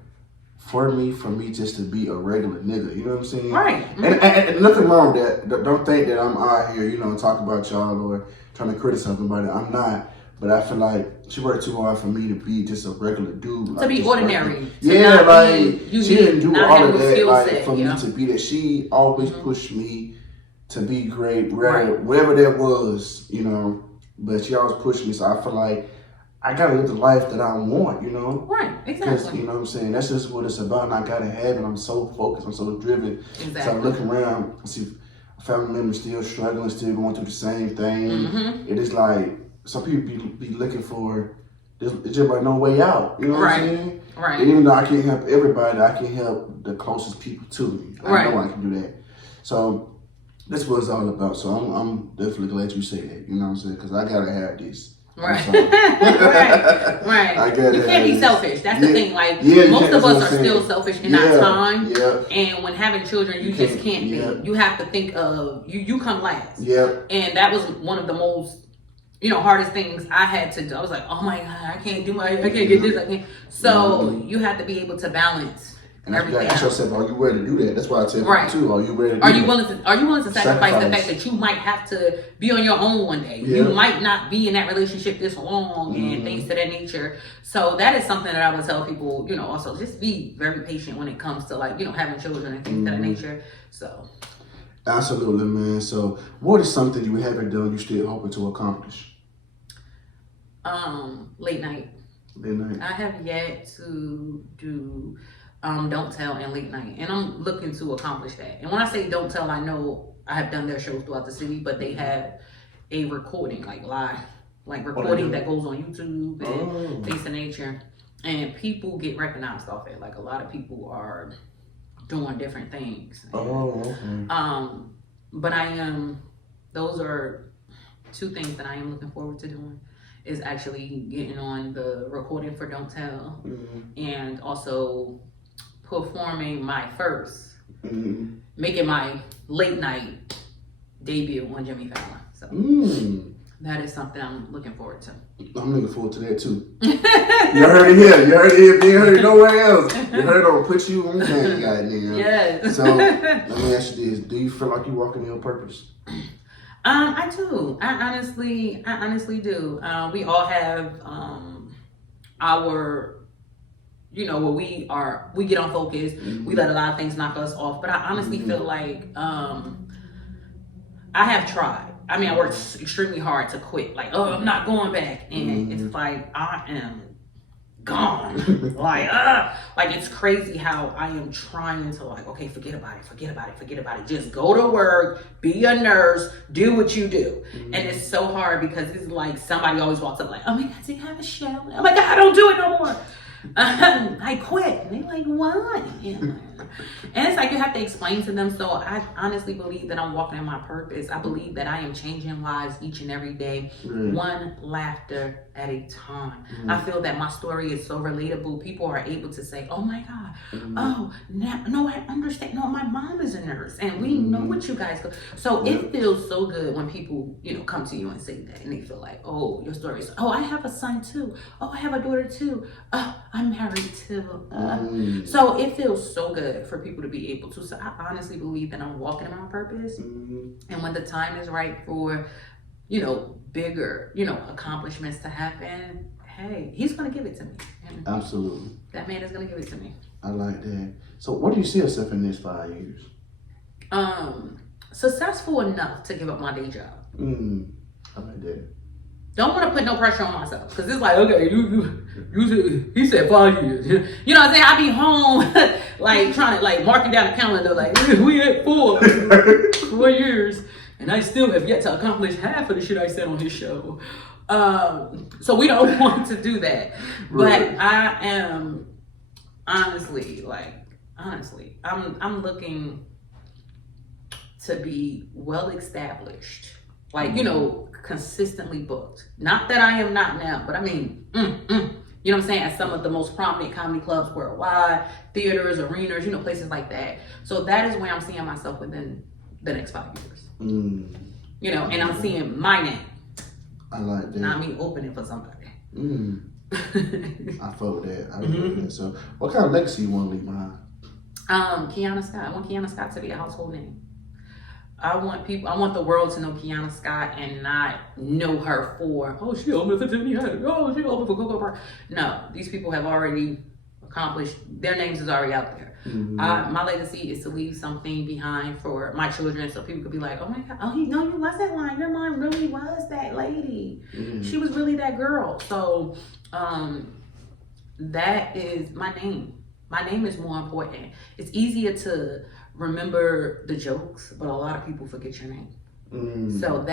for me just to be a regular nigga. You know what I'm saying? Right. And nothing wrong with that. Don't think that I'm out here, talking about y'all or trying to criticize somebody. I'm not. But I feel like she worked too hard for me to be just a regular dude. To be ordinary. Yeah, like she didn't do all of that set, for me to be that. She always pushed me to be great, whatever that was, But she always pushed me, so I feel like I gotta live the life that I want, Right, exactly. Because, you know what I'm saying? That's just what it's about, and I gotta have it. I'm so focused, I'm so driven. Exactly. So I look around, I see family members still struggling, still going through the same thing. It is like, some people be looking for, it's just like no way out. You know what I'm saying? Right. And even though I can't help everybody, I can help the closest people to me. I know I can do that. So that's what it's all about. So I'm definitely glad you say that. You know what I'm saying? Because I gotta have this. Right. right. I get you it. can't be selfish. That's the thing. Like most of us are still selfish in our time. And when having children, you just can't be. You have to think of you come last. And that was one of the most hardest things I had to do. I was like, oh my God, I can't get this. I can't. So you have to be able to balance. And you gotta ask yourself, are you ready to do that? That's why I tell people too. Are you ready to do that? Are you willing to sacrifice the fact that you might have to be on your own one day? You might not be in that relationship this long and things to that nature. So that is something that I would tell people, also just be very patient when it comes to like, having children and things to that nature. So absolutely, man. So what is something you haven't done you still hoping to accomplish? Late night. I have yet to do Don't Tell and Late Night, and I'm looking to accomplish that. And when I say Don't Tell, I know I have done their shows throughout the city, but they have a recording, like live, recording that goes on YouTube and things of nature, and people get recognized off it. Like a lot of people are doing different things. But those are two things that I am looking forward to doing. Is actually getting on the recording for Don't Tell, and also performing my first, making my late night debut on Jimmy Fallon. So that is something I'm looking forward to. I'm looking forward to that too. You heard it here. You heard it here. You heard it nowhere else. You heard it on Put You On Game, goddamn. Yes. So let me ask you this: do you feel like you're walking in your purpose? I do. I honestly do. We all have our, where we get on focus. We let a lot of things knock us off. But I honestly feel like I have tried. I mean, I worked extremely hard to quit. Like, oh, I'm not going back. And it's like, I am gone. like it's crazy how I am trying to okay, forget about it. Just go to work, be a nurse, do what you do. And it's so hard because it's like somebody always walks up like, oh my God, do you have a show? Oh my God, I don't do it no more. I quit. And they're like, why? And it's like you have to explain to them. So I honestly believe that I'm walking in my purpose. I believe that I am changing lives each and every day, one laughter at a time. I feel that my story is so relatable. People are able to say, oh my God, oh, no, I understand. No, my mom is a nurse and we know what you guys go. So it feels so good when people, come to you and say that and they feel like, oh, your story is, oh, I have a son too. Oh, I have a daughter too. Oh, I'm married too. So it feels so good for people to be able to. So I honestly believe that I'm walking in my purpose. And when the time is right for, bigger, accomplishments to happen, hey, he's going to give it to me. And absolutely. That man is going to give it to me. I like that. So what do you see yourself in the next 5 years? Successful enough to give up my day job. I like that. Don't want to put no pressure on myself because it's like, okay, he said 5 years. You know what I'm saying? I be home trying to marking down the calendar we at 4 years and I still have yet to accomplish half of the shit I said on his show. So we don't want to do that. But I am honestly, I'm looking to be well established. Consistently booked. Not that I am not now, but I mean, you know what I'm saying? At some of the most prominent comedy clubs worldwide, theaters, arenas, places like that. So that is where I'm seeing myself within the next 5 years. And I'm seeing my name. I like that. Not me opening for somebody. I fuck with that. I really like that. So what kind of legacy you want to leave behind? KEONNA Scott. I want KEONNA Scott to be a household name. I want the world to know KEONNA Scott and not know her for, oh, she opened for Tiffany Haddish. Oh, she opened for Coco Park. No, these people have already accomplished, their names is already out there. My legacy is to leave something behind for my children so people could be like, oh my God, oh, you was that line. Your mom really was that lady. She was really that girl. So that is my name. My name is more important. It's easier to remember the jokes, but a lot of people forget your name. So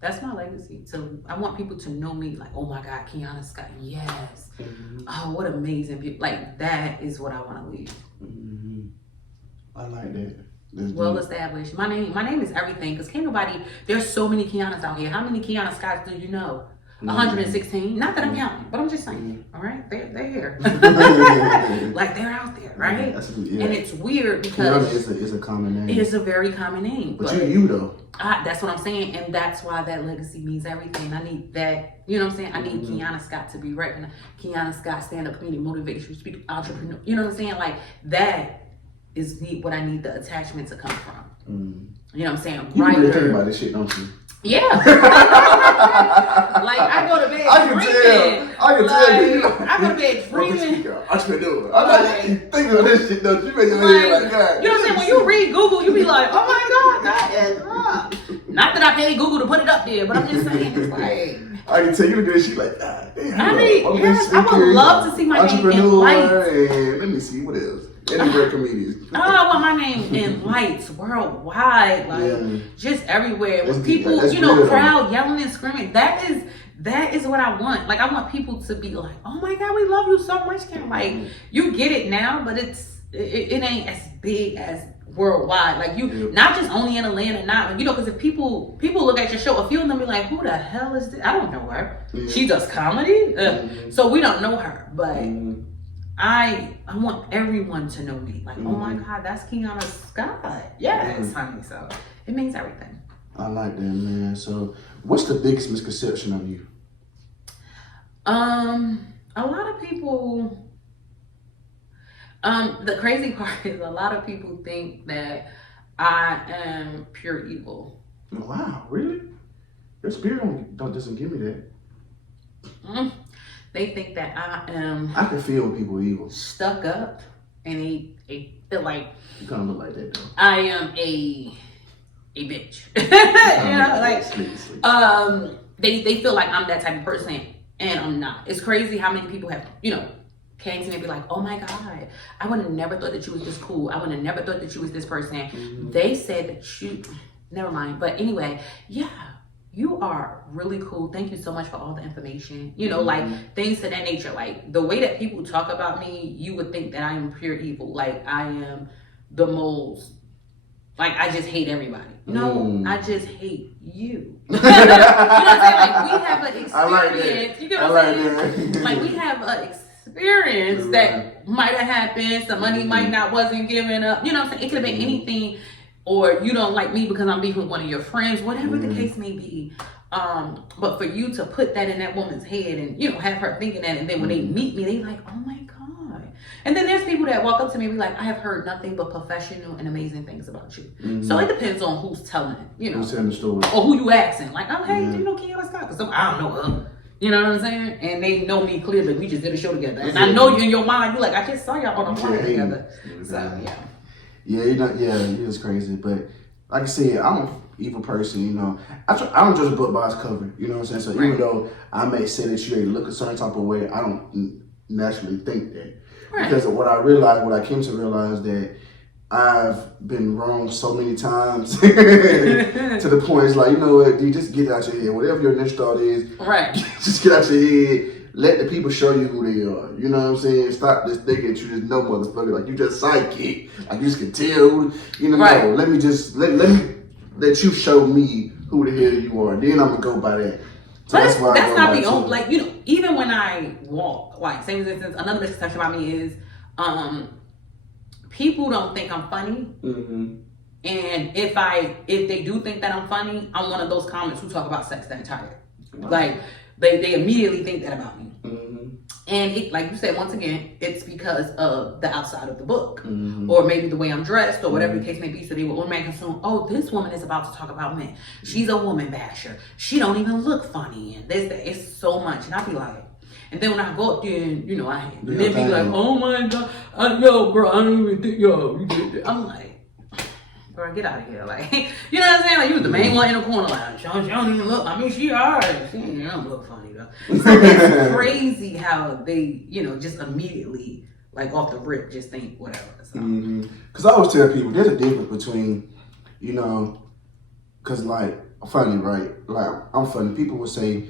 that's my legacy. So I want people to know me oh my God, KEONNA Scott, yes. Oh, what amazing people. That is what I want to leave. I like that. Well established. My name is everything because can't nobody, there's so many KEONNAs out here. How many KEONNA Scotts do you know? 116. Not that I'm counting, but I'm just saying. All right, they're here. Like they're out there, right? Yeah. And it's weird because KEONNA is a common name. It is a very common name. But you though. That's what I'm saying, and that's why that legacy means everything. I need that. You know what I'm saying? I need KEONNA Scott to be recognized. KEONNA Scott, stand-up comedian, motivational speaker, entrepreneur. You know what I'm saying? Like that is what I need the attachment to come from. You know what I'm saying? You really think about this shit, don't you? Yeah. Like I go to bed dreaming. I can tell you. I go to bed dreaming. Entrepreneur. I'm like, you think of this shit, don't you? You make your head like, God. You know what I'm saying? When you read Google, you be like, oh my God, that is rough. Not that I paid Google to put it up there, but I'm just saying, it's like. I can tell you look at this shit like, God damn. I mean, yes, I would love to see my name in lights. And let me see, what else? Anywhere comedians. I want my name in lights worldwide, like just everywhere. With people, you know, crowd yelling and screaming. That is what I want. Like I want people to be like, "Oh my God, we love you so much, Kim." Like you get it now, but it ain't as big as worldwide. Like you, not just only in Atlanta, not you know, because if people look at your show, a few of them be like, "Who the hell is this?" I don't know her. She does comedy, so we don't know her, but. I want everyone to know me. Like, oh my God, that's KEONNA Scott. Yes, honey. So it means everything. I like that, man. So what's the biggest misconception of you? A lot of people, the crazy part is a lot of people think that I am pure evil. Wow, really? Your spirit doesn't give me that. They think that I am. I can feel when people are evil. Stuck up, and they feel like you kind of look like that though. I am a bitch. You know, like they feel like I'm that type of person, and I'm not. It's crazy how many people have came to me and be like, "Oh my God, I would have never thought that you was this cool. I would have never thought that you was this person." They said that you. Never mind. But anyway, yeah. You are really cool. Thank you so much for all the information. You know, like things to that nature. Like the way that people talk about me, you would think that I am pure evil. Like I am the most, like I just hate everybody. No, I just hate you. You know what I'm saying? Like we have an experience. I like that. You get what I'm saying? Like we have an experience that might have happened. Some money might not wasn't given up. You know what I'm saying? It could have been anything. Or you don't like me because I'm beefing with one of your friends, whatever the case may be. But for you to put that in that woman's head and, have her thinking that, and then when they meet me, they like, oh my God. And then there's people that walk up to me and be like, I have heard nothing but professional and amazing things about you. So it depends on who's telling it, Who's telling the story. Or who you asking. Like, oh, hey, do you know KEONNA Scott? Because I don't know her. You know what I'm saying? And they know me clearly. We just did a show together. And I know you in your mind, you're like, I just saw y'all on a plane together. So, yeah. Yeah, it is crazy, but like I said, I'm an evil person, I don't judge a book by its cover, you know what I'm saying? So even though I may say that you look a certain type of way, I don't naturally think that. Because of what I came to realize that I've been wrong so many times to the point it's like, you know what, dude, just get out your head. Whatever your initial thought is, just get out your head. Let the people show you who they are. You know what I'm saying? Stop just thinking that you just know motherfucker. Like you just psychic. Like you just can tell who, no, let me just let you show me who the hell you are. Then I'm gonna go by that. So that's not the only, like, even when I walk, like, say for instance, another misconception about me is people don't think I'm funny. And if they do think that I'm funny, I'm one of those comics who talk about sex the entire. Like they immediately think that about me. And it, like you said, once again, it's because of the outside of the book, or maybe the way I'm dressed, or whatever the case may be. So they will automatically assume, oh, this woman is about to talk about men. She's a woman basher. She don't even look funny, and this, that. It's so much. And I be like, and then when I go up there, and then be like, oh my God, yo, bro, I don't even think, yo, you did that. I'm like, bro, get out of here. Like, you know what I'm saying? Like, you was the main one in the corner. Like, she don't even look. I mean, she alright. She don't look funny, though. So it's crazy how they, just immediately, like, off the rip, just think whatever. Because I always tell people, there's a difference between, because, like, funny, right? Like, I'm funny. People would say,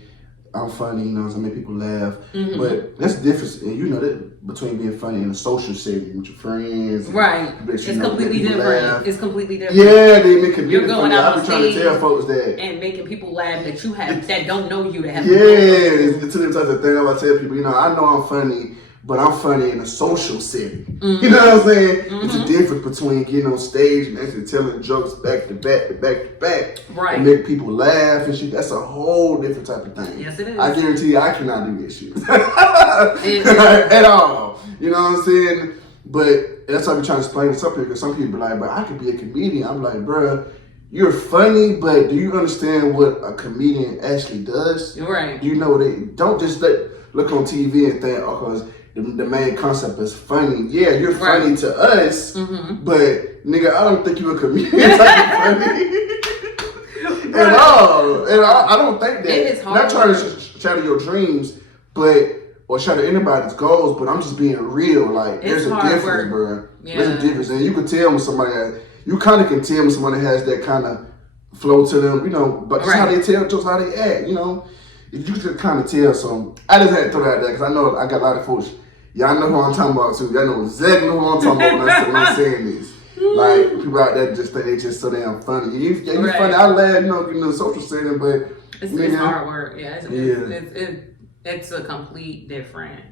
I'm funny, you know, so I make people laugh. But that's the difference, and you know that between being funny in a social setting with your friends, right? It's completely different. Laugh. It's completely different. Yeah, they make it. You're going out on trying to tell folks that and making people laugh that you have that don't know you that have. It's two different types of things. I tell people, you know, I know I'm funny, but I'm funny in a social setting. You know what I'm saying? It's a difference between getting on stage and actually telling jokes back to back to back to back, right? And make people laugh and shit. That's a whole different type of thing. Yes, it is. I guarantee you, I cannot do this shit at all. You know what I'm saying? But that's why I'm trying to explain to some people. Because some people be like, "But I could be a comedian." I'm like, "Bruh, you're funny, but do you understand what a comedian actually does? Right? You know, they don't just look on TV and think, oh, because the main concept is funny. Yeah, you're funny to us, but nigga, I don't think you're a comedian type of funny at all. And I don't think that. It is hard. Not trying to shatter your dreams, or shatter anybody's goals, but I'm just being real. Like, there's a difference, bro. Yeah. There's a difference, and you can tell when somebody you kind of can tell when somebody has that kind of flow to them, you know. But just how they tell jokes, how they act, you know. You can kind of tell. So I just had to throw that out there because I know I got a lot of folks. Y'all know who I'm talking about too. Y'all know exactly who I'm talking about when I'm saying this. Like, people out there just think they just so damn funny. You funny. I laugh, you know, in the social setting, but it's hard work. Yeah, it's a complete different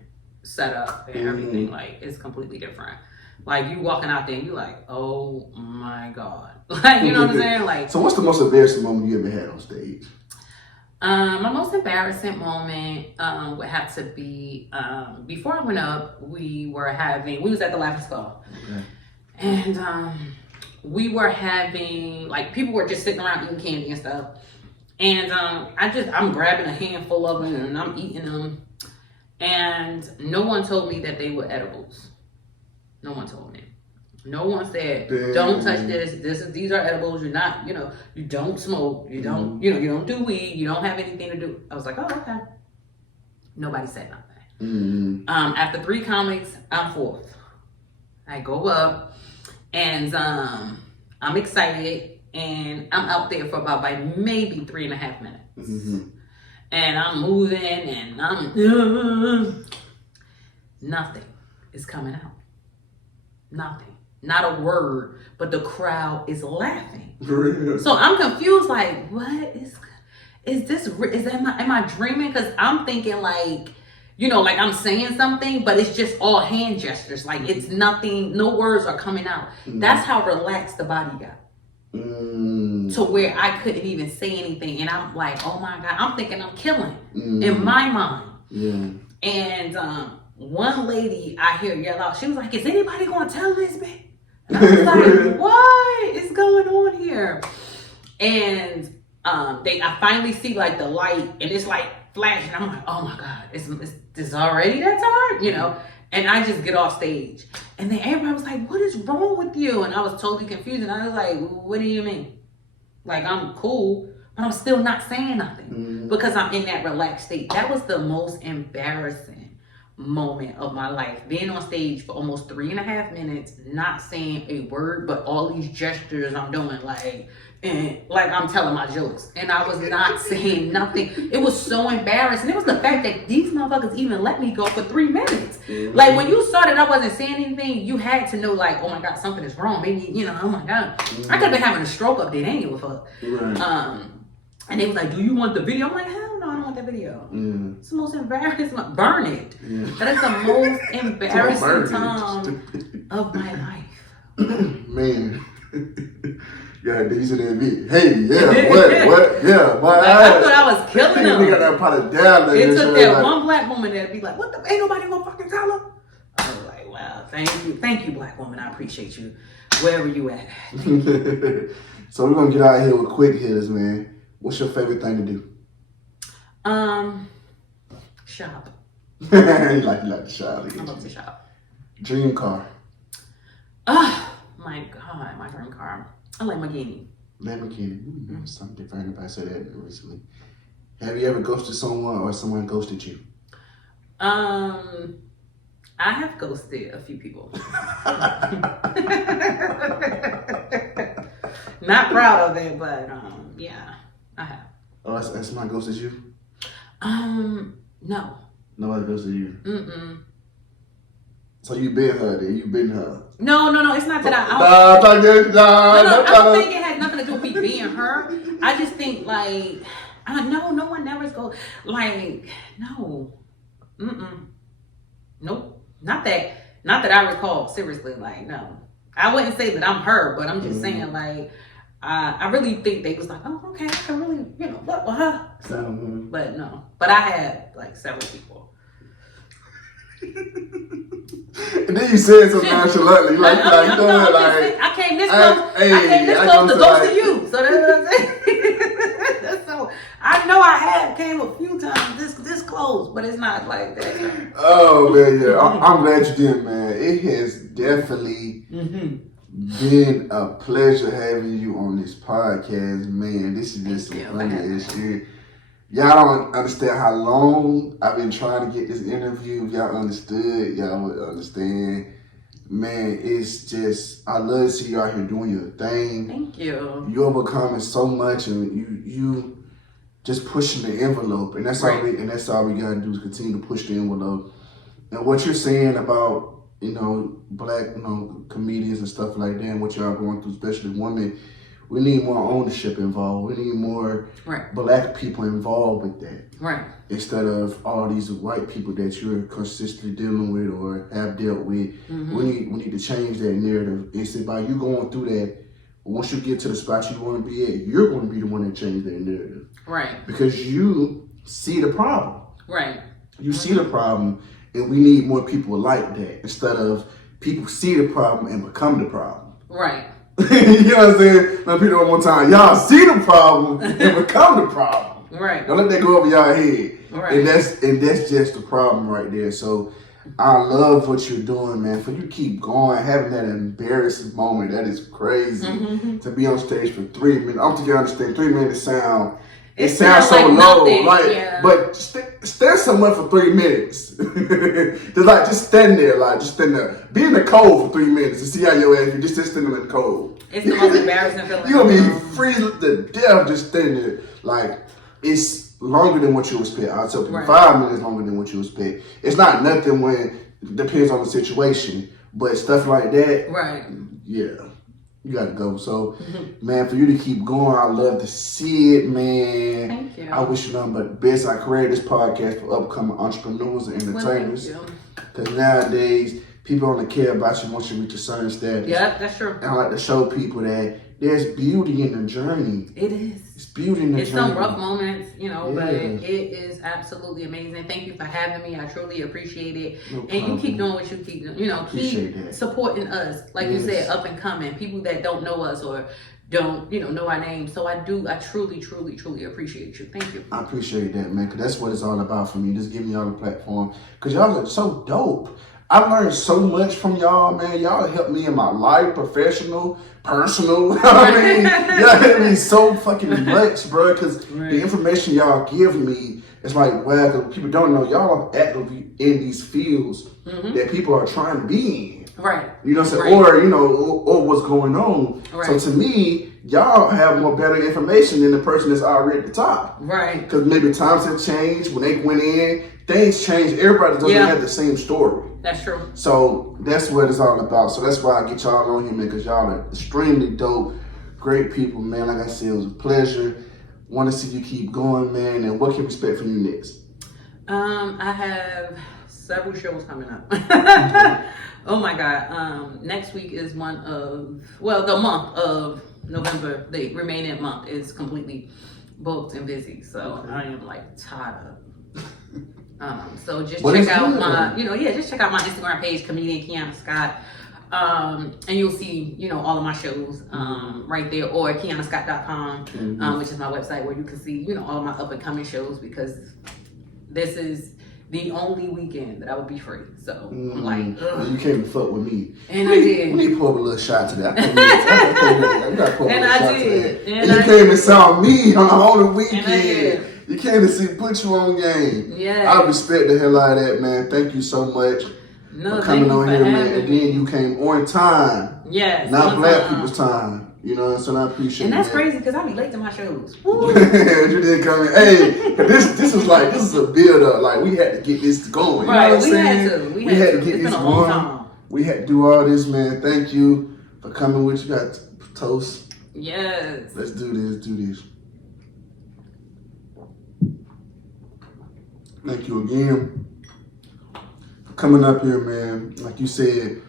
setup and everything. Like, it's completely different. Like, you walking out there and you like, oh my God. Like, you know what I'm saying? Like, so what's the most embarrassing moment you ever had on stage? My most embarrassing moment would have to be before I went up. We was at the Laughing Skull, and we were having, like, people were just sitting around eating candy and stuff, and I'm grabbing a handful of them and I'm eating them, and no one told me that they were edibles. No one told me. No one said, don't touch this. These are edibles. You're not, you don't smoke. You don't, you don't do weed. You don't have anything to do. I was like, oh, okay. Nobody said nothing. After 3 comics, I'm 4th. I go up and I'm excited and I'm out there for about maybe 3.5 minutes. And I'm moving and nothing is coming out. Nothing. Not a word, but the crowd is laughing. So I'm confused, like, what am I dreaming? Because I'm thinking, like, like I'm saying something, but it's just all hand gestures. Like, it's nothing, no words are coming out. That's how relaxed the body got. To where I couldn't even say anything. And I'm like, oh my God, I'm thinking I'm killing in my mind. Yeah. And one lady I hear yell out, she was like, is anybody going to tell this bitch? And I was like, what is going on here? And I finally see, like, the light, and it's like flashing. I'm like, oh my God, it's already that time, And I just get off stage, and then everybody was like, what is wrong with you? And I was totally confused, and I was like, what do you mean? Like, I'm cool, but I'm still not saying nothing because I'm in that relaxed state. That was the most embarrassing moment of my life, being on stage for almost 3.5 minutes, not saying a word, but all these gestures I'm doing, like I'm telling my jokes, and I was not saying nothing. It was so embarrassing. It was the fact that these motherfuckers even let me go for 3 minutes. Like, when you saw that I wasn't saying anything, you had to know, like, oh my God, something is wrong. Maybe, oh my God, I could have been having a stroke up there. They ain't give a fuck. And they was like, do you want the video? I'm like, hell no, I don't want that video. It's the most embarrassing. Burn it. That is the most embarrassing time of my life. Man. Yeah, these are that. Hey, yeah, what? Yeah, why? I thought I was killing them. They got that pot of down there. It took that one black woman there to be like, what the? Ain't nobody gonna fucking tell her. I was like, wow, thank you, black woman. I appreciate you, wherever you at. So we're gonna get out of here with quick hitters, man. What's your favorite thing to do? Shop. You like to shop. I love to shop. Dream car. Oh my God, my dream car. I like Lamborghini. Lamborghini. Something different. Anybody said that recently. Have you ever ghosted someone or someone ghosted you? I have ghosted a few people. Not proud of it, but yeah, I have. Oh, that's not ghosted you? No. Nobody goes to you. Mm-mm. So you been her then? You been her? No. It's not that I don't think it has nothing to do with me being her. I just think like, no one never goes like, no, nope, not that I recall. Seriously, like, no, I wouldn't say that I'm her, but I'm just saying like, I really think they was like, oh, okay, I can really, fuck with her. So, but no, but I had like several people. And then you said so nonchalantly, like, I came this close to go to you. So that's what I'm saying. So I know I have came a few times this close, but it's not like that. Oh man, yeah, I'm glad you did, man. It has definitely been a pleasure having you on this podcast, man. This is just some funny shit. Y'all don't understand how long I've been trying to get this interview. If y'all understood, y'all would understand. Man, it's just, I love to see you out here doing your thing. Thank you. You overcoming so much, and you just pushing the envelope, and that's all we gotta do is continue to push the envelope. And what you're saying about black comedians and stuff like that, and what y'all going through, especially women. We need more ownership involved. We need more black people involved with that. Right. Instead of all these white people that you're consistently dealing with or have dealt with. We need to change that narrative. Instead, by you going through that, once you get to the spot you want to be at, you're going to be the one that change that narrative. Right. Because you see the problem. Right. You see the problem, and we need more people like that instead of people see the problem and become the problem. Right. You know what I'm saying? Now, people one more time, y'all see the problem and become the problem. Right. Don't let that go over y'all head. Right. And that's just the problem right there. So I love what you're doing, man. For you to keep going, having that embarrassing moment, that is crazy. To be on stage for 3 minutes. I don't think you understand. 3 minutes sound. It sounds so low, right? Yeah. But stand somewhere for 3 minutes. just stand there. Be in the cold for 3 minutes and see how your ass. Just stand there in the cold. It's the most embarrassing feeling. You're gonna be freezing to death just standing there. Like, it's longer than what you expect. I'll tell you, 5 minutes longer than what you expect. It's not nothing when it depends on the situation, but stuff like that. Right. Yeah. You gotta go. So, man, for you to keep going, I love to see it, man. Thank you. I wish you nothing but the best. I created this podcast for upcoming entrepreneurs and entertainers. Because nowadays, people only care about you once you reach a certain status. Yeah, that's true. And I like to show people that there's beauty in the journey. It is. It's beauty in the journey. It's some rough moments, but it is absolutely amazing. Thank you for having me. I truly appreciate it. No and you keep doing what you keep doing. Keep supporting us. Like you said, up and coming. People that don't know us or don't, know our name. So I truly, truly, truly appreciate you. Thank you. I appreciate that, man, because that's what it's all about for me. Just giving y'all the platform. Because y'all are so dope. I learned so much from y'all, man. Y'all helped me in my life, professional, personal. I mean, y'all helped me so fucking much, bro. Because the information y'all give me is like, wow, because people don't know, y'all are actively in these fields that people are trying to be in. Right. You know what I'm saying? Or what's going on. Right. So to me, y'all have more better information than the person that's already at the top. Right. Because maybe times have changed. When they went in, things changed. Everybody doesn't have the same story. That's true. So that's what it's all about. So that's why I get y'all on here, man, because y'all are extremely dope, great people, man. Like I said, it was a pleasure. Want to see you keep going, man. And what can we expect from you next? I have several shows coming up. Oh my God. Next week is the month of November. The remaining month is completely booked and busy. So I am like tired of. So just check out my Instagram page, comedian KEONNA Scott, and you'll see all of my shows right there, or KEONNAScott.com, which is my website where you can see all of my up and coming shows, because this is the only weekend that I would be free. So I'm like, ugh. You came to fuck with me. And I did. We need to pour up a little shot to that. And you came and saw me on the whole weekend. You came to put you on game. Yeah. I respect the hell out of that, man. Thank you so much for coming on here, man. And then you came on time. Yes. Not black people's time. You know, so I appreciate it. And that's crazy because I be late to my shows. You didn't come in. Hey, this is a build up. Like we had to get this going. You know what I'm saying? We had to get this going. We had to do all this, man. Thank you for coming with you. Got toast. Yes. Let's do this. Thank you again for coming up here, man. Like you said,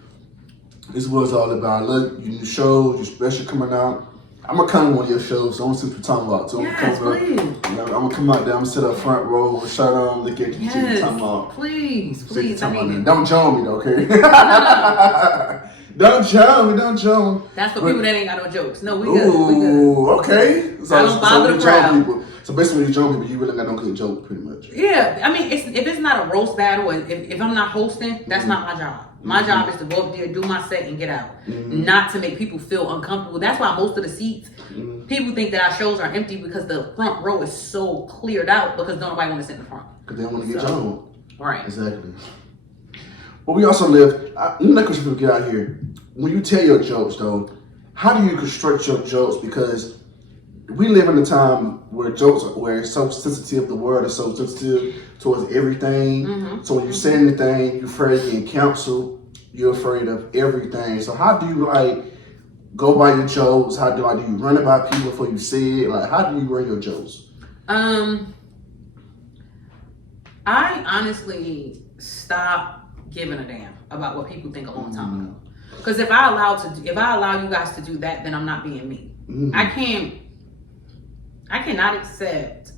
this is what it's all about. I love your new shows, your special coming out. I'm gonna come to one of your shows. So I want to see what you're talking about. So yes, please. I'm gonna come out there. I'm gonna sit up front row with a shirt on, look at you, yes, what you're talking about. Please. Don't join me though, okay? Don't join me. That's for people that ain't got no jokes. No, we good. Ooh, okay. So I don't bother the crowd. People. So basically, when you join people, you really got no good joke, pretty much. Yeah, I mean, if it's not a roast battle, if I'm not hosting, that's not my job. My job is to go up there, do my set, and get out. Not to make people feel uncomfortable. That's why most of the seats, people think that our shows are empty because the front row is so cleared out because nobody want to sit in the front. Because they don't want to get joined. Right. Exactly. But we also live, let me let people get out here. When you tell your jokes, though, how do you construct your jokes? Because we live in a time where it's so sensitive, the world is so sensitive towards everything. So when you say anything, you're afraid of getting canceled, you're afraid of everything. So how do you go by your jokes? How do you run it by people before you say it? Like, how do you run your jokes? I honestly stopped giving a damn about what people think a long time ago. Because if I allow you guys to do that, then I'm not being me. I cannot accept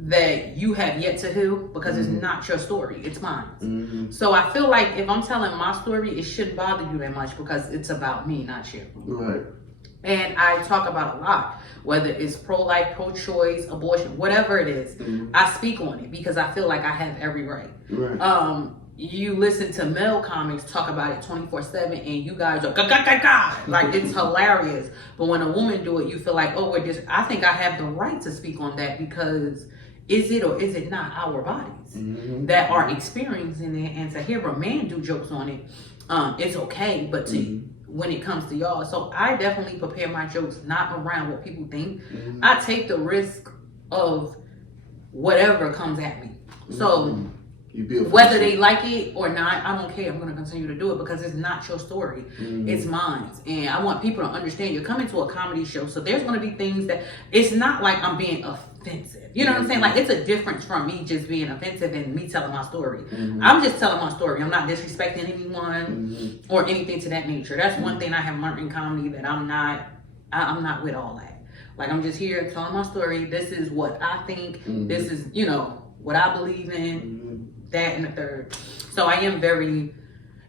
that you have yet to heal because it's not your story, it's mine. So I feel like if I'm telling my story, it shouldn't bother you that much because it's about me, not you. Right. And I talk about a lot, whether it's pro-life, pro-choice, abortion, whatever it is. I speak on it because I feel like I have every right. You listen to male comics talk about it 24/7 and you guys are like it's hilarious. But when a woman do it, you feel like, oh, I think I have the right to speak on that because is it or is it not our bodies that are experiencing it? And to hear a man do jokes on it, it's okay. But when it comes to y'all, so I definitely prepare my jokes not around what people think. I take the risk of whatever comes at me. So whether they like it or not, I don't care. I'm going to continue to do it because it's not your story. It's mine. And I want people to understand you're coming to a comedy show. So there's going to be things that it's not like I'm being offensive. You know what I'm saying? Like it's a difference from me just being offensive and me telling my story. I'm just telling my story. I'm not disrespecting anyone or anything to that nature. That's one thing I have learned in comedy that I'm not with all that. Like I'm just here telling my story. This is what I think. This is, what I believe in. That and the third. So I am very,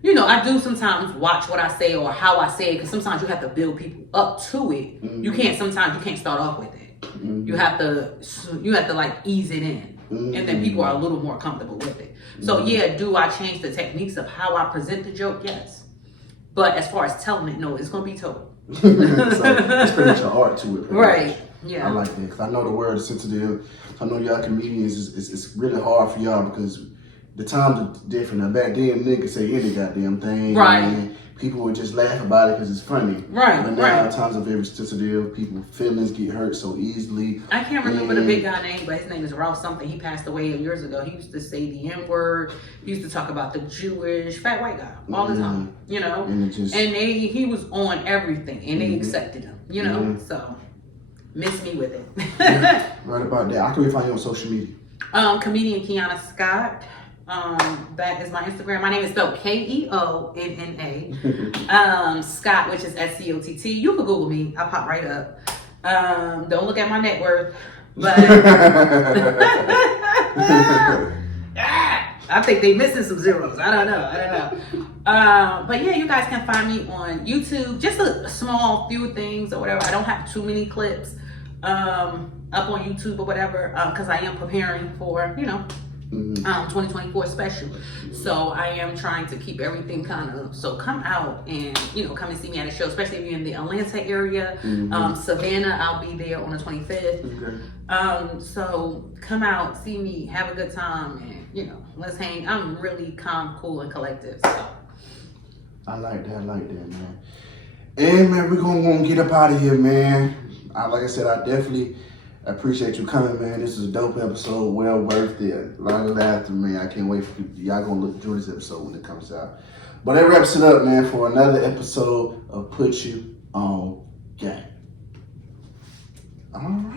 I do sometimes watch what I say or how I say it because sometimes you have to build people up to it. You can't start off with it. You have to like ease it in. And then people are a little more comfortable with it. So yeah, do I change the techniques of how I present the joke? Yes. But as far as telling it, no, it's going to be told. So it's pretty much an art to it. Right. Much. Yeah. I like that because I know the word is sensitive. I know y'all comedians, it's really hard for y'all because the times are different. Now back then, niggas say any goddamn thing. Right. And people would just laugh about it because it's funny. Right. But now times are very sensitive. People's feelings get hurt so easily. I can't remember the big guy name, but his name is Ralph something. He passed away years ago. He used to say the N-word. He used to talk about the Jewish fat white guy all the time. And he was on everything, and they accepted him. So miss me with it. Right about that. How can we find you on social media? Comedian KEONNA Scott. That is my Instagram. My name is spelled KEONNA. Scott, which is SCOTT. You can Google me. I'll pop right up. Don't look at my net worth, but I think they missing some zeros. I don't know. But yeah, you guys can find me on YouTube. Just a small few things or whatever. I don't have too many clips up on YouTube or whatever because I am preparing for 2024 special. So I am trying to keep everything so come out and come and see me at a show, especially if you're in the Atlanta area. Savannah, I'll be there on the 25th. So come out, see me, have a good time, and let's hang. I'm really calm, cool, and collective. So I like that, man. And man, we're gonna get up out of here, man. Like I said, I definitely appreciate you coming, man. This is a dope episode, well worth it. A lot of laughter, man. I can't wait for y'all gonna look through this episode when it comes out. But that wraps it up, man, for another episode of Put You On Game. All right.